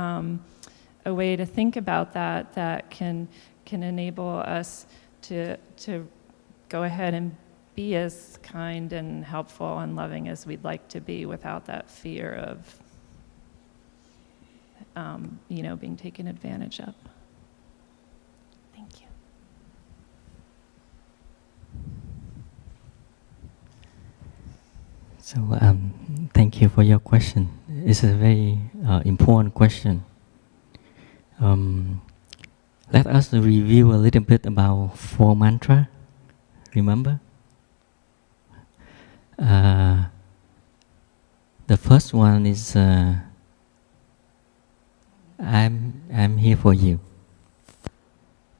a way to think about that can enable us to go ahead and be as kind and helpful and loving as we'd like to be without that fear of, being taken advantage of. Thank you. So thank you for your question. It's a very important question. Let us review a little bit about 4 mantra. Remember? The first one is I'm here for you.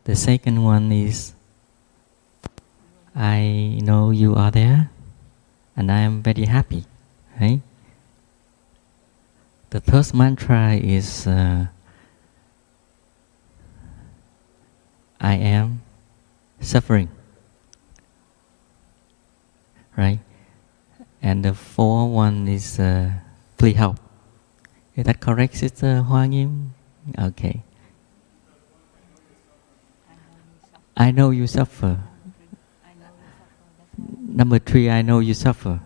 The second one is I know you are there and I am very happy. Right? The third mantra is I am suffering. Right? And the fourth one is please help. Is that correct, Sister Hoa Nghiêm? Okay. I know you suffer. Number 3, I know you suffer.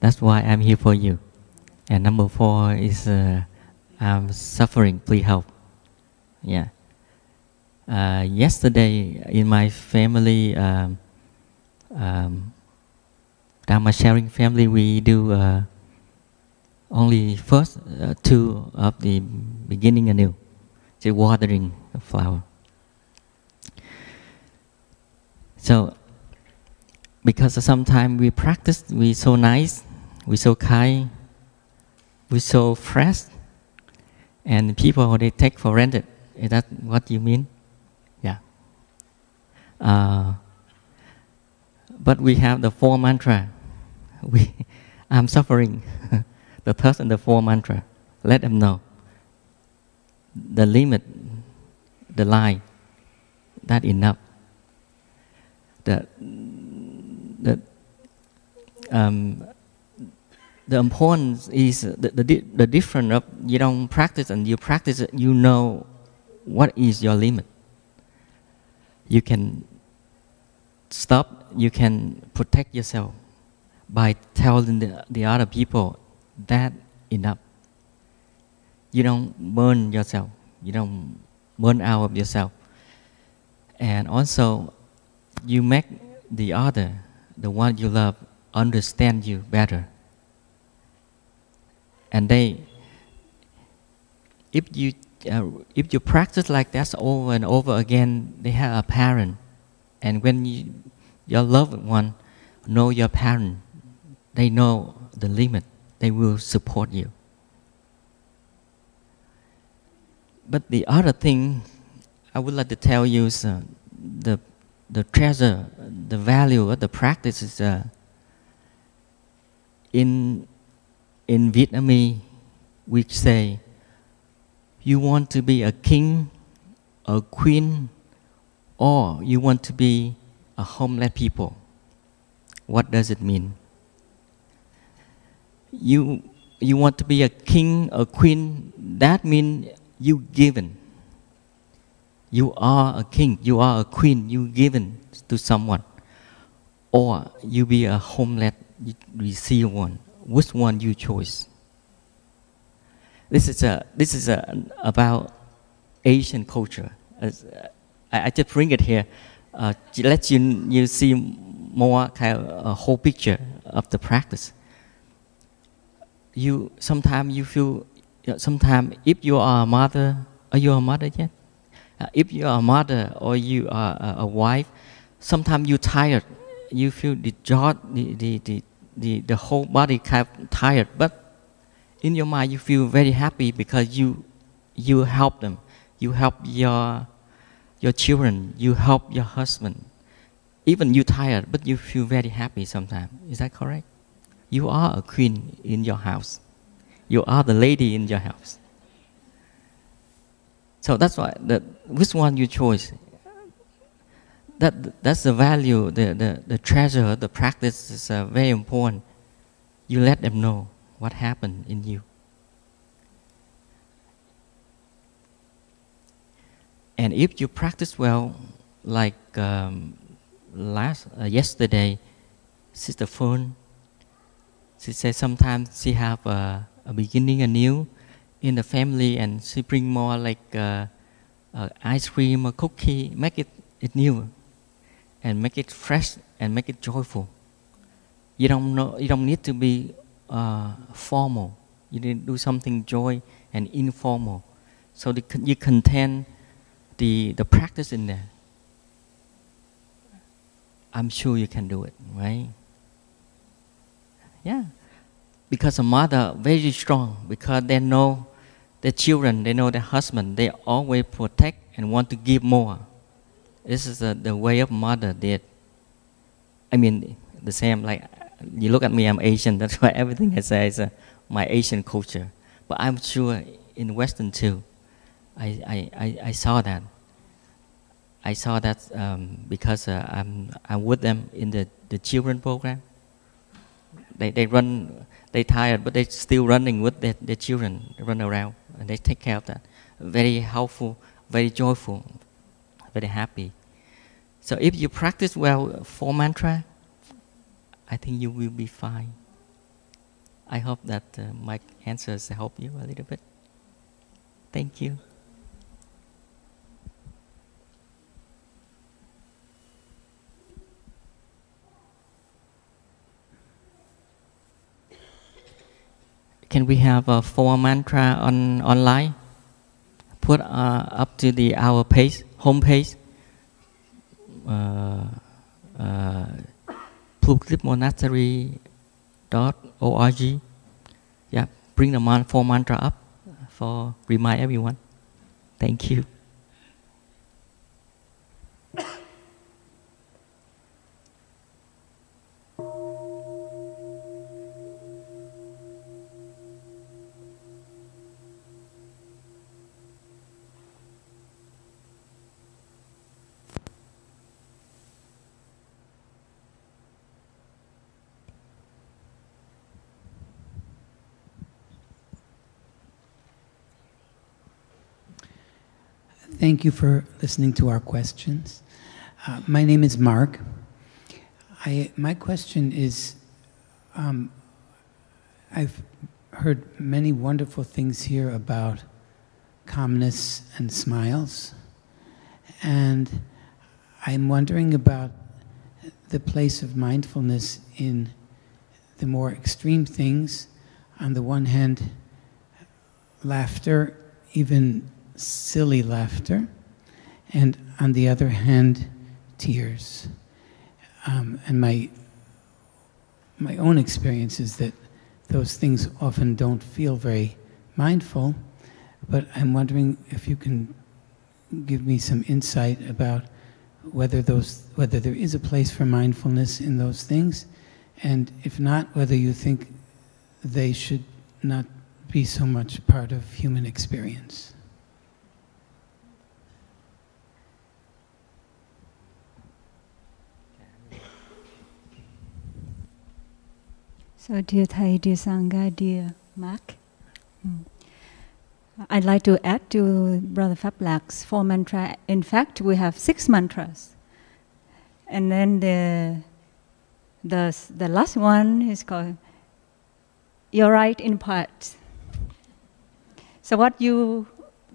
That's why I'm here for you. And number 4 is I'm suffering, please help. Yeah. Yesterday in my family, Dharma sharing family, we do only first 2 of the beginning anew, just watering the flower. So, because sometimes we practice, we so nice, we so kind, we so fresh, and people they take for granted. Is that what you mean? Yeah. But we have the 4 mantra. I'm suffering. The third and the 4th mantra. Let them know the limit, the line. That enough. The importance is the difference of you don't practice and you practice it. You know what is your limit. You can stop. You can protect yourself by telling the other people that enough. You don't burn yourself. You don't burn out of yourself. And also, you make the other, the one you love, understand you better. And if you practice like that over and over again, they have a parent. And when your loved one know your parent, they know the limit. They will support you. But the other thing I would like to tell you is the treasure, the value of the practice is in Vietnamese we say, you want to be a king, a queen, or you want to be a homeless people. What does it mean? You want to be a king, a queen, that means you given. You are a king, you are a queen, you given to someone. Or you be a homeless, you receive one. Which one you choose? This is about Asian culture. I just bring it here to let you see more kind of a whole picture of the practice. Sometimes you feel, sometimes if you are a mother, are you a mother yet? If you are a mother or you are a wife, sometimes you're tired. You feel the jaw, the whole body kind of tired, but in your mind you feel very happy because you help them. You help your children. You help your husband. Even you're tired, but you feel very happy sometimes. Is that correct? You are a queen in your house. You are the lady in your house. So that's why which one you choose. That's the value, the treasure, the practice is very important. You let them know what happened in you. And if you practice well, like yesterday, Sister Phone, she said sometimes she have a beginning anew in the family, and she bring more like ice cream or cookie, make it new, and make it fresh and make it joyful. You don't need to be formal. You need to do something joy and informal. So you contain the practice in there. I'm sure you can do it, right? Yeah. Because a mother very strong, because they know their children, they know their husband, they always protect and want to give more. This is the way of mother did. I mean, the same, like, you look at me, I'm Asian, that's why everything I say is my Asian culture. But I'm sure in Western too, I saw that. I saw that because I'm with them in the children program. They run, they tired, but they still running with their children. They run around and they take care of that. Very helpful, very joyful, very happy. So if you practice well 4 mantra, I think you will be fine. I hope that my answers help you a little bit. Thank you. Can we have a 4 mantra online? Put up to our page, homepage, plummonastery.org. Yeah, bring the 4 mantra up for remind everyone. Thank you. Thank you for listening to our questions. My name is Mark. My question is, I've heard many wonderful things here about calmness and smiles, and I'm wondering about the place of mindfulness in the more extreme things. On the one hand, laughter, even silly laughter, and on the other hand, tears. And my own experience is that those things often don't feel very mindful, but I'm wondering if you can give me some insight about whether there is a place for mindfulness in those things, and if not, whether you think they should not be so much part of human experience. So dear Thầy, dear Sangha, dear Mark, I'd like to add to Brother P Lac's 4 mantra. In fact, we have 6 mantras. And then the last one is called, "You're right in part." So what you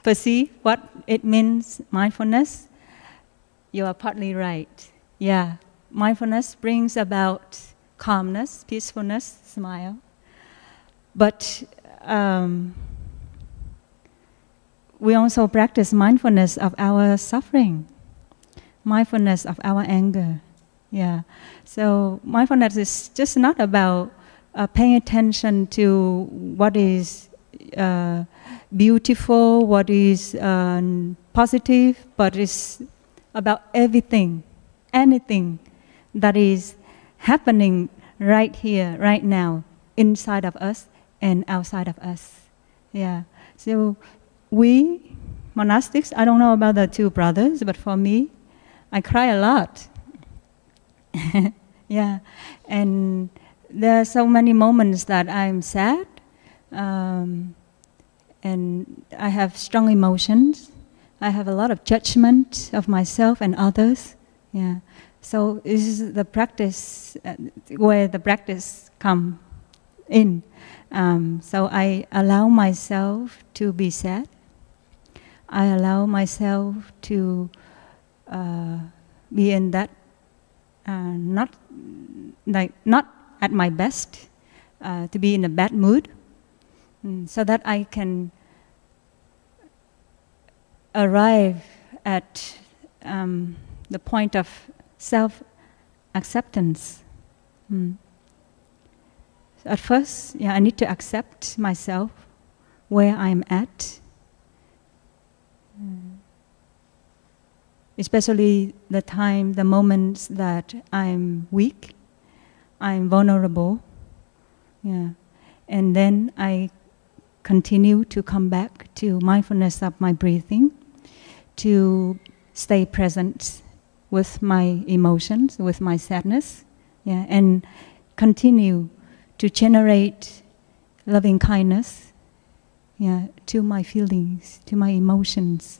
perceive, what it means, mindfulness, you are partly right. Yeah, mindfulness brings about calmness, peacefulness, smile. But we also practice mindfulness of our suffering, mindfulness of our anger. Yeah. So mindfulness is just not about paying attention to what is beautiful, what is positive, but it's about everything, anything that is happening right here, right now, inside of us and outside of us. Yeah. So we, monastics, I don't know about the 2 brothers, but for me, I cry a lot. Yeah. And there are so many moments that I'm sad, and I have strong emotions. I have a lot of judgment of myself and others. Yeah. So this is the practice where the practice come in. So I allow myself to be sad. I allow myself to be in that not at my best, to be in a bad mood, so that I can arrive at the point of self-acceptance. So at first, I need to accept myself where I'm at. Especially the moments that I'm weak, I'm vulnerable. And then I continue to come back to mindfulness of my breathing, to stay present with my emotions, with my sadness, and continue to generate loving kindness, to my feelings, to my emotions.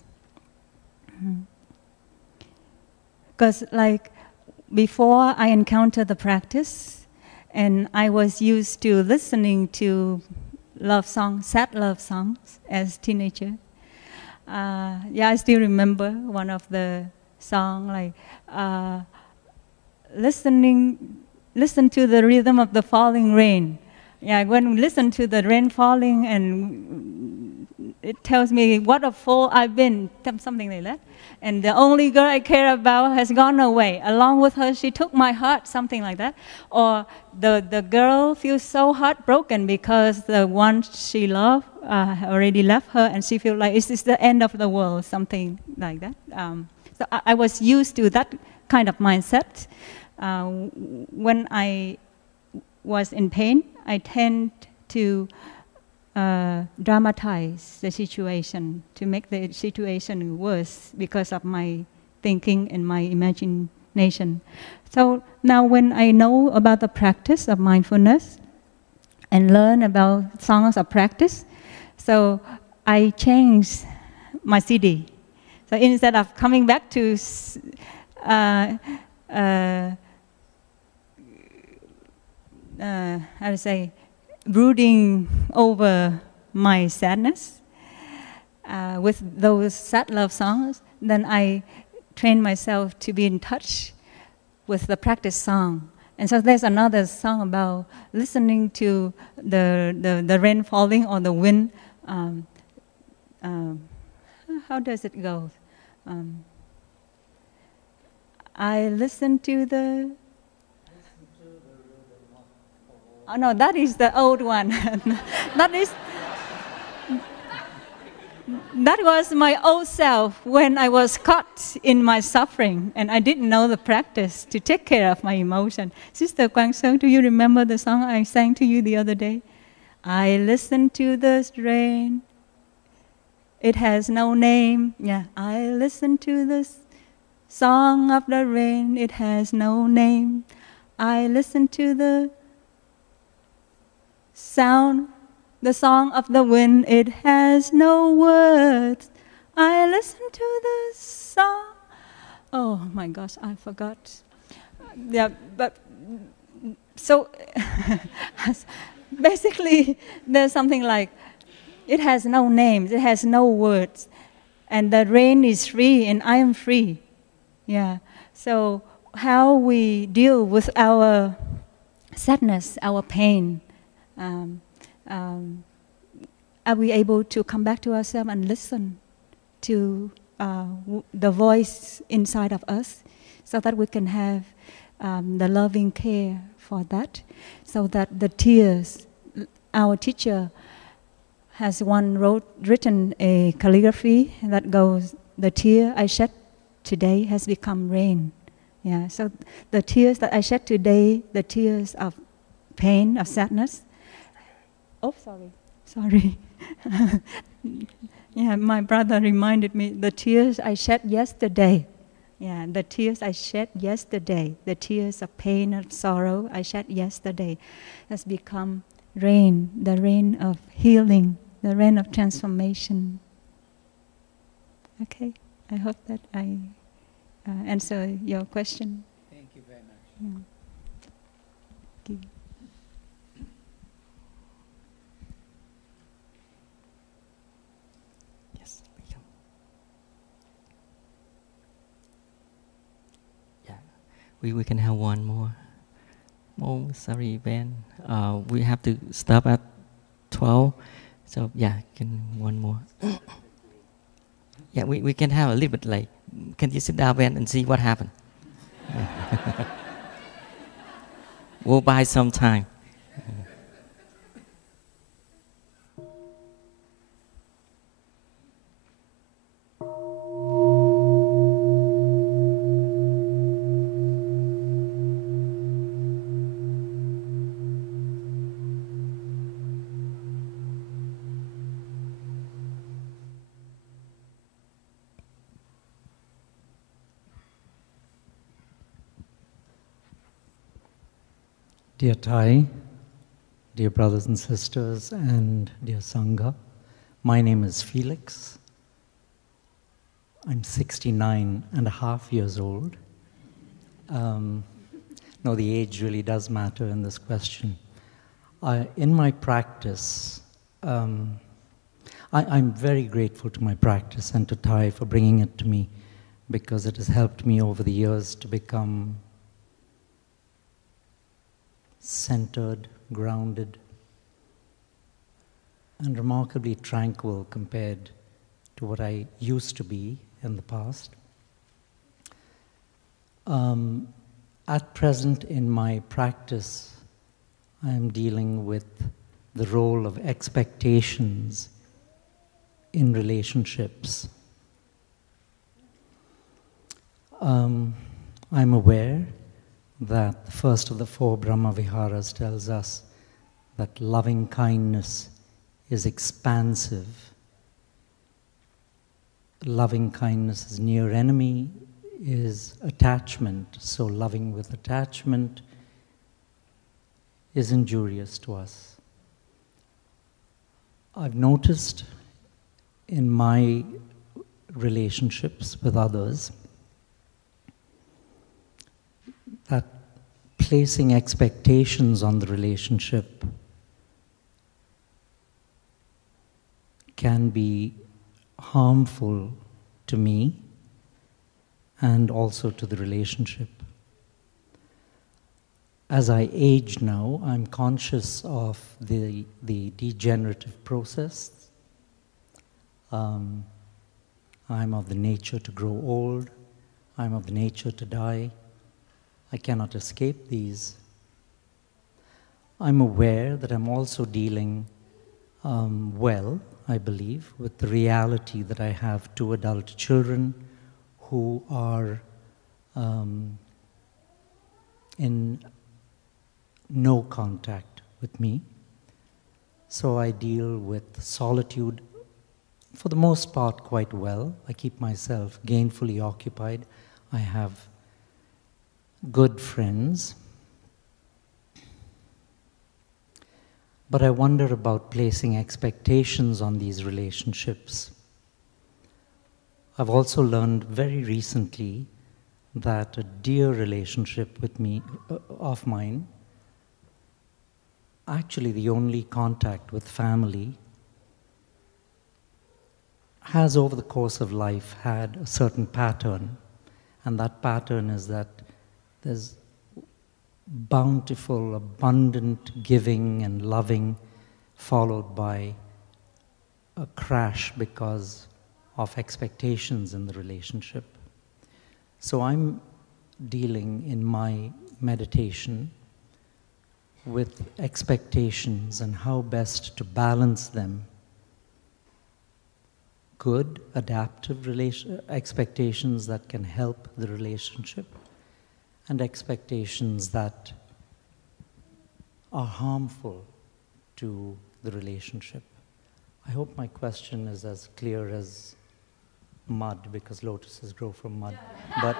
Because like before I encountered the practice, and I was used to listening to love songs, sad love songs as teenager. I still remember one of the song like listen to the rhythm of the falling rain. When we listen to the rain falling, and it tells me what a fool I've been, something like that. And the only girl I care about has gone away. Along with her, she took my heart, something like that. Or the girl feels so heartbroken because the one she loved already left her, and she feels like it's the end of the world, something like that. So I was used to that kind of mindset. When I was in pain, I tend to dramatize the situation, to make the situation worse because of my thinking and my imagination. So now when I know about the practice of mindfulness and learn about songs of practice, so I changed my CD. So instead of coming back to how to say, brooding over my sadness with those sad love songs, then I train myself to be in touch with the practice song. And so there's another song about listening to the rain falling or the wind. How does it go? I listen to the... Oh no, that is the old one. That was my old self when I was caught in my suffering and I didn't know the practice to take care of my emotion. Sister Kwang Sung, do you remember the song I sang to you the other day? I listen to the rain. It has no name. I listen to the song of the rain. It has no name. I listen to the sound, the song of the wind, it has no words. I listen to the song. Oh my gosh, I forgot. But so basically there's something like, it has no names, it has no words, and the rain is free and I am free. So how we deal with our sadness, our pain, are we able to come back to ourselves and listen to the voice inside of us so that we can have the loving care for that, so that the tears, our teacher has written a calligraphy that goes, the tear I shed today has become rain. So the tears that I shed today, the tears of pain, of sadness. Oh, sorry. My brother reminded me, the tears I shed yesterday. The tears I shed yesterday, the tears of pain and sorrow I shed yesterday has become rain, the rain of healing, the rain of transformation. Okay, I hope that I answer your question. Yeah. Okay. Yes, we can. Yeah, we can have one more. Oh, sorry, Ben. We have to stop at 12. So yeah, can one more. Yeah, we can have a little bit like, can you sit down, Ben, and see what happened? We'll buy some time. Dear Thai, dear brothers and sisters, and dear Sangha, my name is Felix. I'm 69 and a half years old. No, the age really does matter in this question. In my practice, I'm very grateful to my practice and to Thai for bringing it to me, because it has helped me over the years to become centered, grounded, and remarkably tranquil compared to what I used to be in the past. At present in my practice, I am dealing with the role of expectations in relationships. I'm aware that the first of the 4 Brahma Viharas tells us that loving kindness is expansive. Loving kindness' near enemy is attachment, so loving with attachment is injurious to us. I've noticed in my relationships with others that placing expectations on the relationship can be harmful to me and also to the relationship. As I age now, I'm conscious of the degenerative process. I'm of the nature to grow old. I'm of the nature to die. I cannot escape these. I'm aware that I'm also dealing well, I believe, with the reality that I have 2 adult children who are in no contact with me. So I deal with solitude for the most part quite well. I keep myself gainfully occupied. I have good friends. But I wonder about placing expectations on these relationships. I've also learned very recently that a dear relationship with me, of mine, actually the only contact with family, has over the course of life had a certain pattern. And that pattern is that there's bountiful, abundant giving and loving, followed by a crash because of expectations in the relationship. So I'm dealing in my meditation with expectations and how best to balance them. Good, adaptive expectations that can help the relationship, and expectations that are harmful to the relationship. I hope my question is as clear as mud, because lotuses grow from mud. But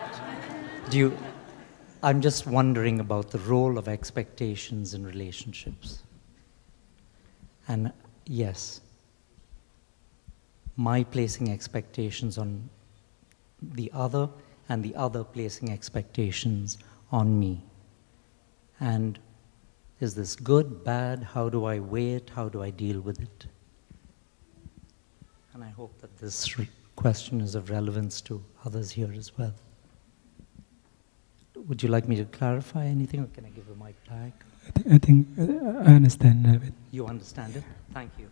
I'm just wondering about the role of expectations in relationships. And yes, my placing expectations on the other and the other placing expectations on me. And is this good, bad? How do I weigh it? How do I deal with it? And I hope that this question is of relevance to others here as well. Would you like me to clarify anything, or can I give the mic back? I think I understand a bit. You understand it? Thank you.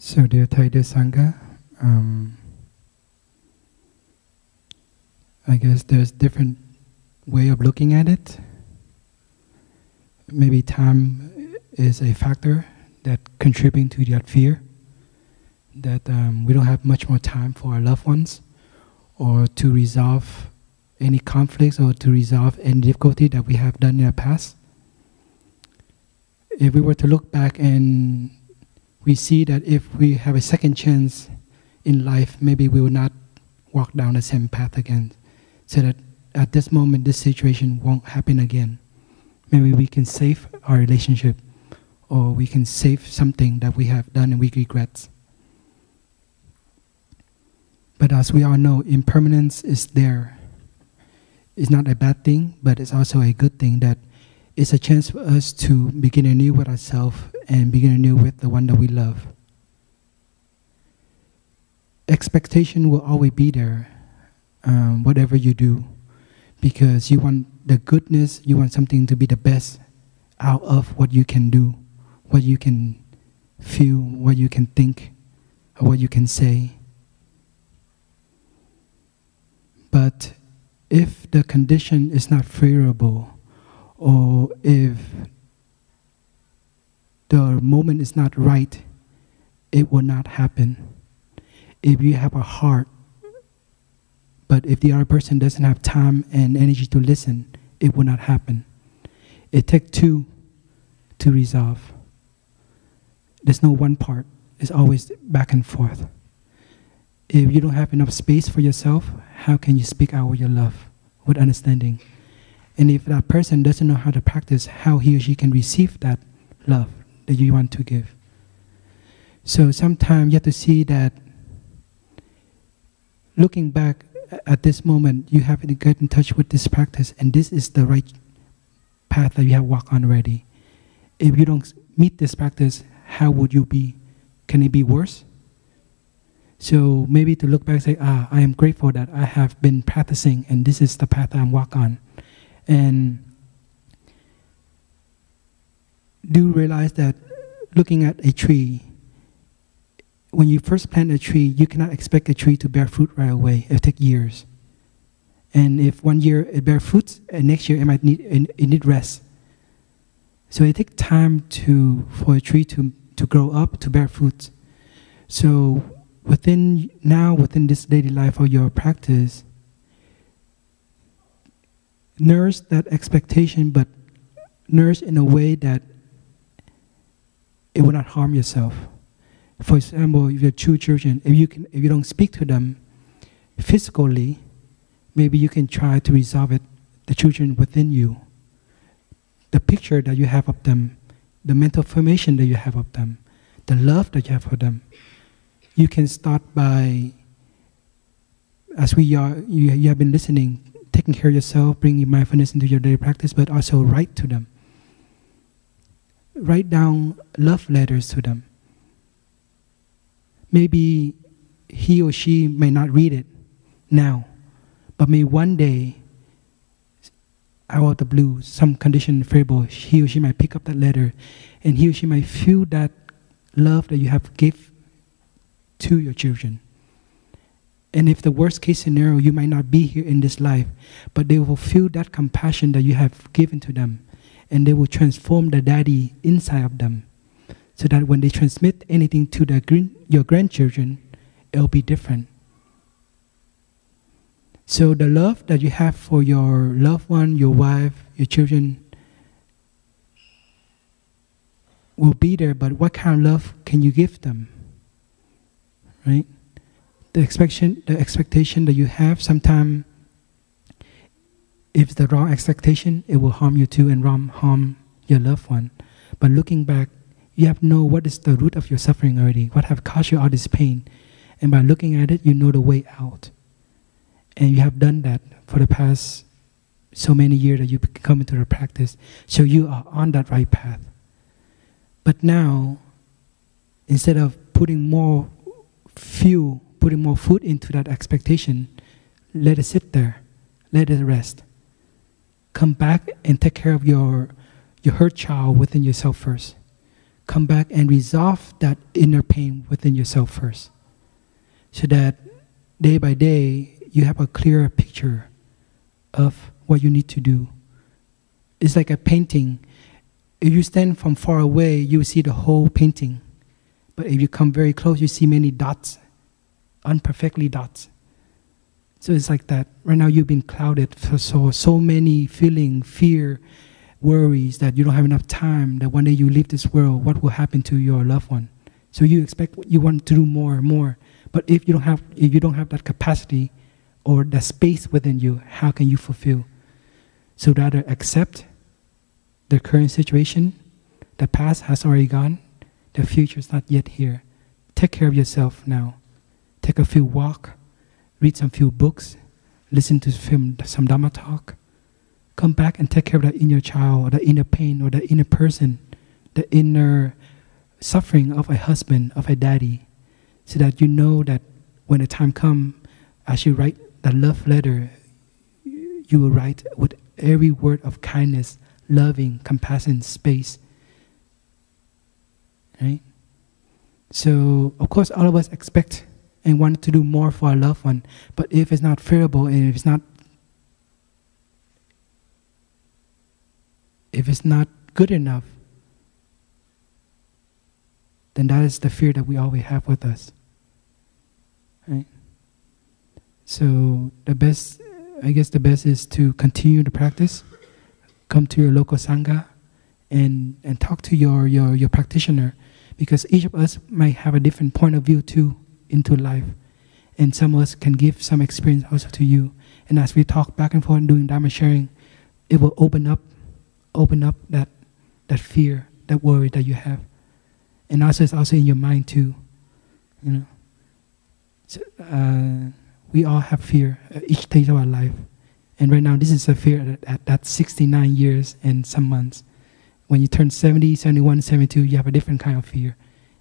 So, dear Thai, dear Sangha, I guess there's different way of looking at it. Maybe time is a factor that contributing to that fear, that we don't have much more time for our loved ones, or to resolve any conflicts, or to resolve any difficulty that we have done in the past. If we were to look back and we see that if we have a second chance in life, maybe we will not walk down the same path again, so that at this moment this situation won't happen again. Maybe we can save our relationship, or we can save something that we have done and we regret. But as we all know, impermanence is there. It's not a bad thing, but it's also a good thing, that it's a chance for us to begin anew with ourselves and begin anew with the one that we love. Expectation will always be there, whatever you do, because you want the goodness, you want something to be the best out of what you can do, what you can feel, what you can think, or what you can say. But if the condition is not favorable, or if the moment is not right, it will not happen. If you have a heart, but if the other person doesn't have time and energy to listen, it will not happen. It takes two to resolve. There's no one part. It's always back and forth. If you don't have enough space for yourself, how can you speak out with your love, with understanding? And if that person doesn't know how to practice, how he or she can receive that love that you want to give? So sometimes you have to see that looking back at this moment, you have to get in touch with this practice, and this is the right path that you have walked on already. If you don't meet this practice, how would you be? Can it be worse? So maybe to look back and say, I am grateful that I have been practicing, and this is the path I'm walking on. And do realize that looking at a tree, when you first plant a tree, you cannot expect a tree to bear fruit right away. It takes years. And if 1 year it bears fruits, and next year it need rest. So it takes time for a tree to grow up, to bear fruits. So within this daily life of your practice, nourish that expectation, but nourish in a way that it will not harm yourself. For example, if you have 2 children, if you don't speak to them physically, maybe you can try to resolve it, the children within you. The picture that you have of them, the mental formation that you have of them, the love that you have for them. You can start by, as you have been listening, taking care of yourself, bringing mindfulness into your daily practice, but also write to them. Write down love letters to them. Maybe he or she may not read it now, but may one day, out of the blue, some condition favorable, he or she might pick up that letter, and he or she might feel that love that you have give to your children. And if the worst case scenario, you might not be here in this life, but they will feel that compassion that you have given to them, and they will transform the daddy inside of them, so that when they transmit anything to your grandchildren, it'll be different. So the love that you have for your loved one, your wife, your children, will be there, but what kind of love can you give them? Right? The expectation that you have, sometimes if the wrong expectation, it will harm you too and harm your loved one. But looking back, you have know what is the root of your suffering already, what have caused you all this pain. And by looking at it, you know the way out. And you have done that for the past so many years that you come into the practice. So you are on that right path. But now, instead of putting more fuel, putting more food into that expectation, let it sit there. Let it rest. Come back and take care of your hurt child within yourself first. Come back and resolve that inner pain within yourself first. So that day by day, you have a clearer picture of what you need to do. It's like a painting. If you stand from far away, you will see the whole painting. But if you come very close, you see many dots, unperfectly dots. So it's like that. Right now you've been clouded for so many feeling, fear, worries that you don't have enough time, that one day you leave this world, what will happen to your loved one? So you want to do more and more. But if you don't have that capacity or that space within you, how can you fulfill? So rather accept the current situation. The past has already gone. The future is not yet here. Take care of yourself now. Take a few walk, read some few books, listen to some Dhamma talk. Come back and take care of that inner child, or the inner pain, or the inner person, the inner suffering of a husband, of a daddy, so that you know that when the time comes, as you write the love letter, you will write with every word of kindness, loving, compassion, space. Right? So, of course, all of us expect and want to do more for our loved one, but if it's not favorable and if it's not good enough, then that is the fear that we always have with us. Right? So the best is to continue the practice, come to your local sangha, and talk to your practitioner, because each of us might have a different point of view too into life, and some of us can give some experience also to you. And as we talk back and forth and doing Dharma sharing, it will open up that fear, that worry that you have, and also it's also in your mind too, you know. So, we all have fear at each stage of our life, and right now this is a fear at 69 years and some months. When you turn 70, 71, 72, you have a different kind of fear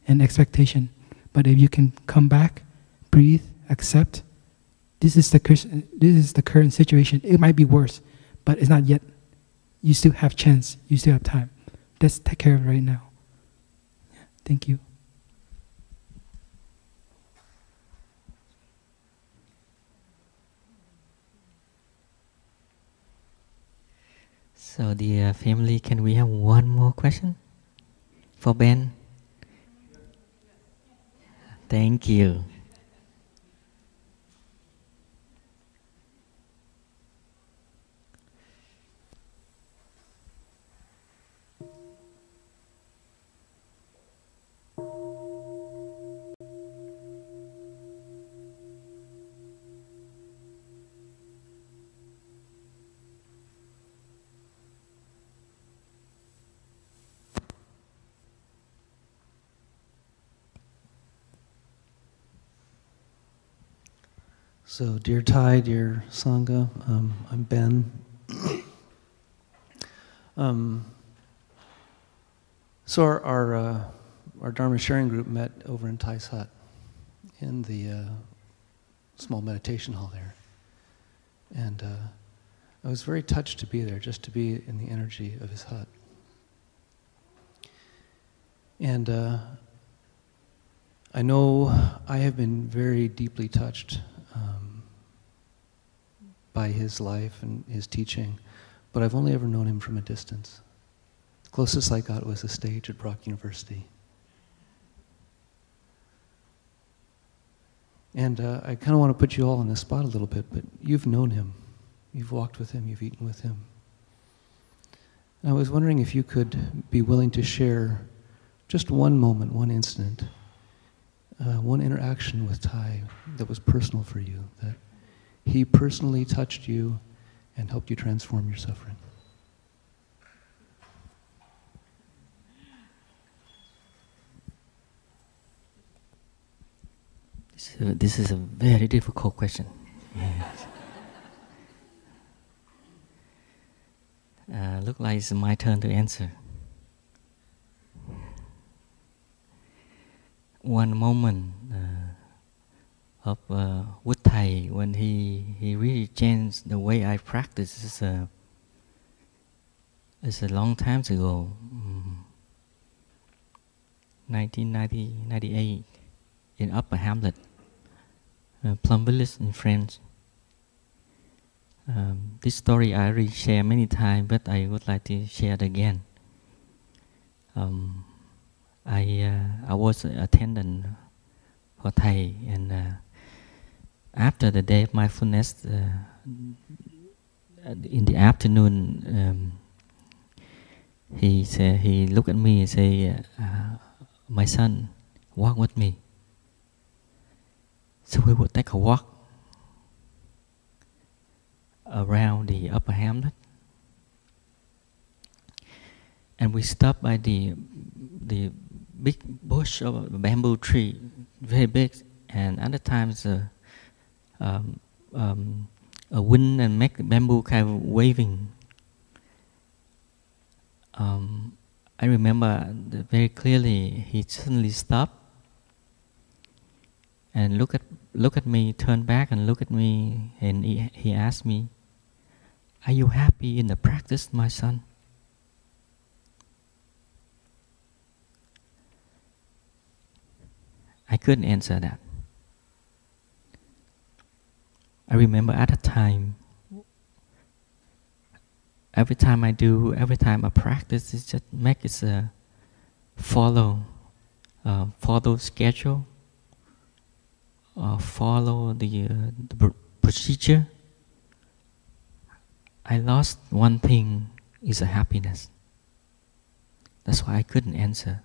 and expectation. But if you can come back, breathe, accept, this is the current situation. It might be worse, but it's not yet. You still have chance. You still have time. Let's take care of it right now. Yeah, thank you. So, dear family, can we have one more question for Ben? Thank you. So, dear Thai, dear Sangha, I'm Ben. So our Dharma sharing group met over in Thai's hut in the small meditation hall there. And I was very touched to be there, just to be in the energy of his hut. And I know I have been very deeply touched by his life and his teaching, but I've only ever known him from a distance. The closest I got was a stage at Brock University. And I kind of want to put you all on the spot a little bit, but you've known him. You've walked with him, you've eaten with him. And I was wondering if you could be willing to share just one moment, one incident, one interaction with Thai that was personal for you, that he personally touched you and helped you transform your suffering? This is a very difficult question. Look like it's my turn to answer. One moment of with Thầy when he really changed the way I practice is a long time ago, 1998 in Upper Hamlet, Plum village in France. This story I already shared many times, but I would like to share it again. I was an attendant for Thầy, and after the day of mindfulness, in the afternoon, he looked at me and said, "My son, walk with me." So we would take a walk around the Upper Hamlet, and we stopped by the big bush of a bamboo tree, very big, and other times a wind and make the bamboo kind of waving. I remember very clearly. He suddenly stopped and look at me, turn back and look at me, and he asked me, "Are you happy in the practice, my son?" I couldn't answer that. I remember at the time, every time I practice, it's just make it follow schedule, follow the procedure. I lost one thing, is a happiness. That's why I couldn't answer.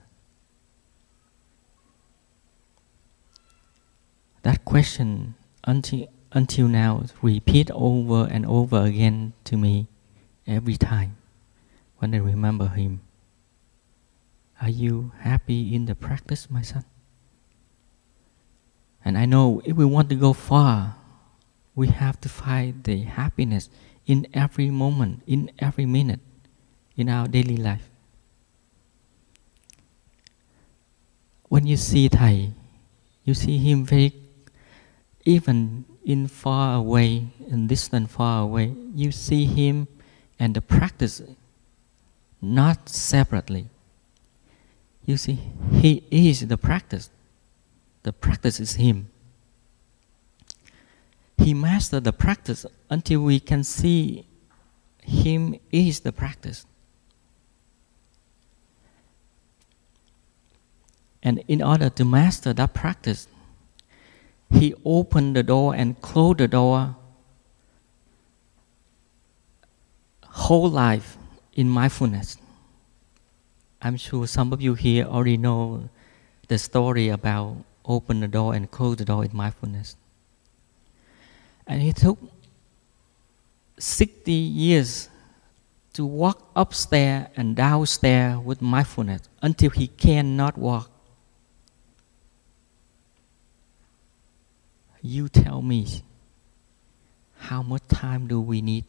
That question until now repeat over and over again to me every time when I remember him. Are you happy in the practice, my son? And I know if we want to go far, we have to find the happiness in every moment, in every minute, in our daily life. When you see Thầy, you see him very, even in far away, in distant far away, you see him and the practice not separately. You see, he is the practice. The practice is him. He mastered the practice until we can see him is the practice. And in order to master that practice, he opened the door and closed the door whole life in mindfulness. I'm sure some of you here already know the story about open the door and close the door in mindfulness. And he took 60 years to walk upstairs and downstairs with mindfulness until he cannot walk. You tell me, how much time do we need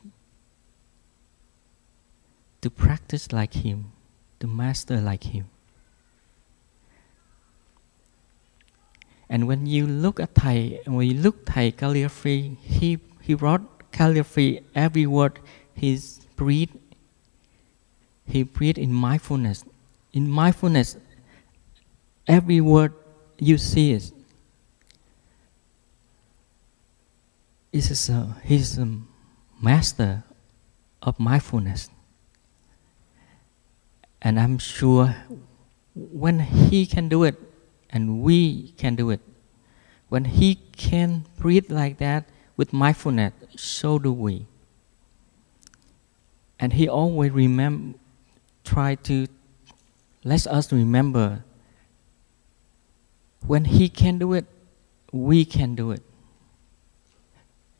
to practice like him, to master like him? And when you look at Thầy, when you look Thầy calligraphy, he wrote calligraphy every word he breathed in mindfulness. In mindfulness, every word you see is he's a master of mindfulness. And I'm sure when he can do it, and we can do it, when he can breathe like that with mindfulness, so do we. And he always try to let us remember, when he can do it, we can do it.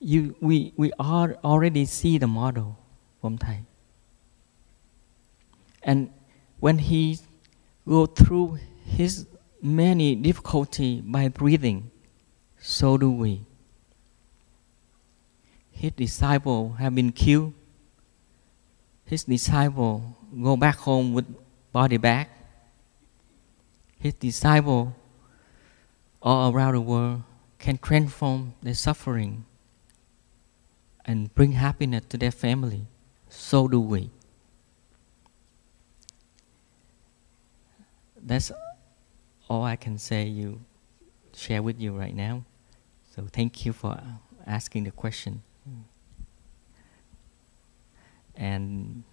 we already see the model from Thai. And when he go through his many difficulty by breathing, so do we. His disciple have been killed. His disciple go back home with body bag. His disciple all around the world can transform their suffering and bring happiness to their family. So do we. That's all I can share with you right now. So thank you for asking the question. And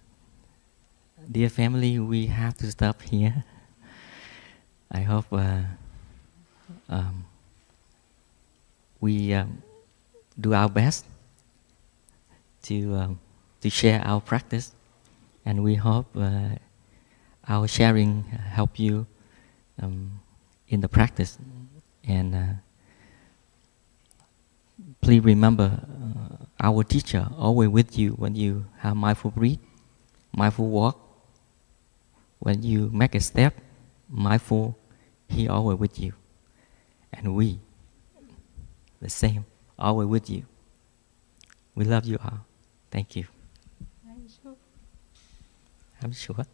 dear family, we have to stop here. I hope we do our best to share our practice, and we hope our sharing help you in the practice. And please remember, our teacher always with you when you have mindful breathe, mindful walk. When you make a step, mindful, he always with you. And we, the same, always with you. We love you all. Thank you. I'm sure.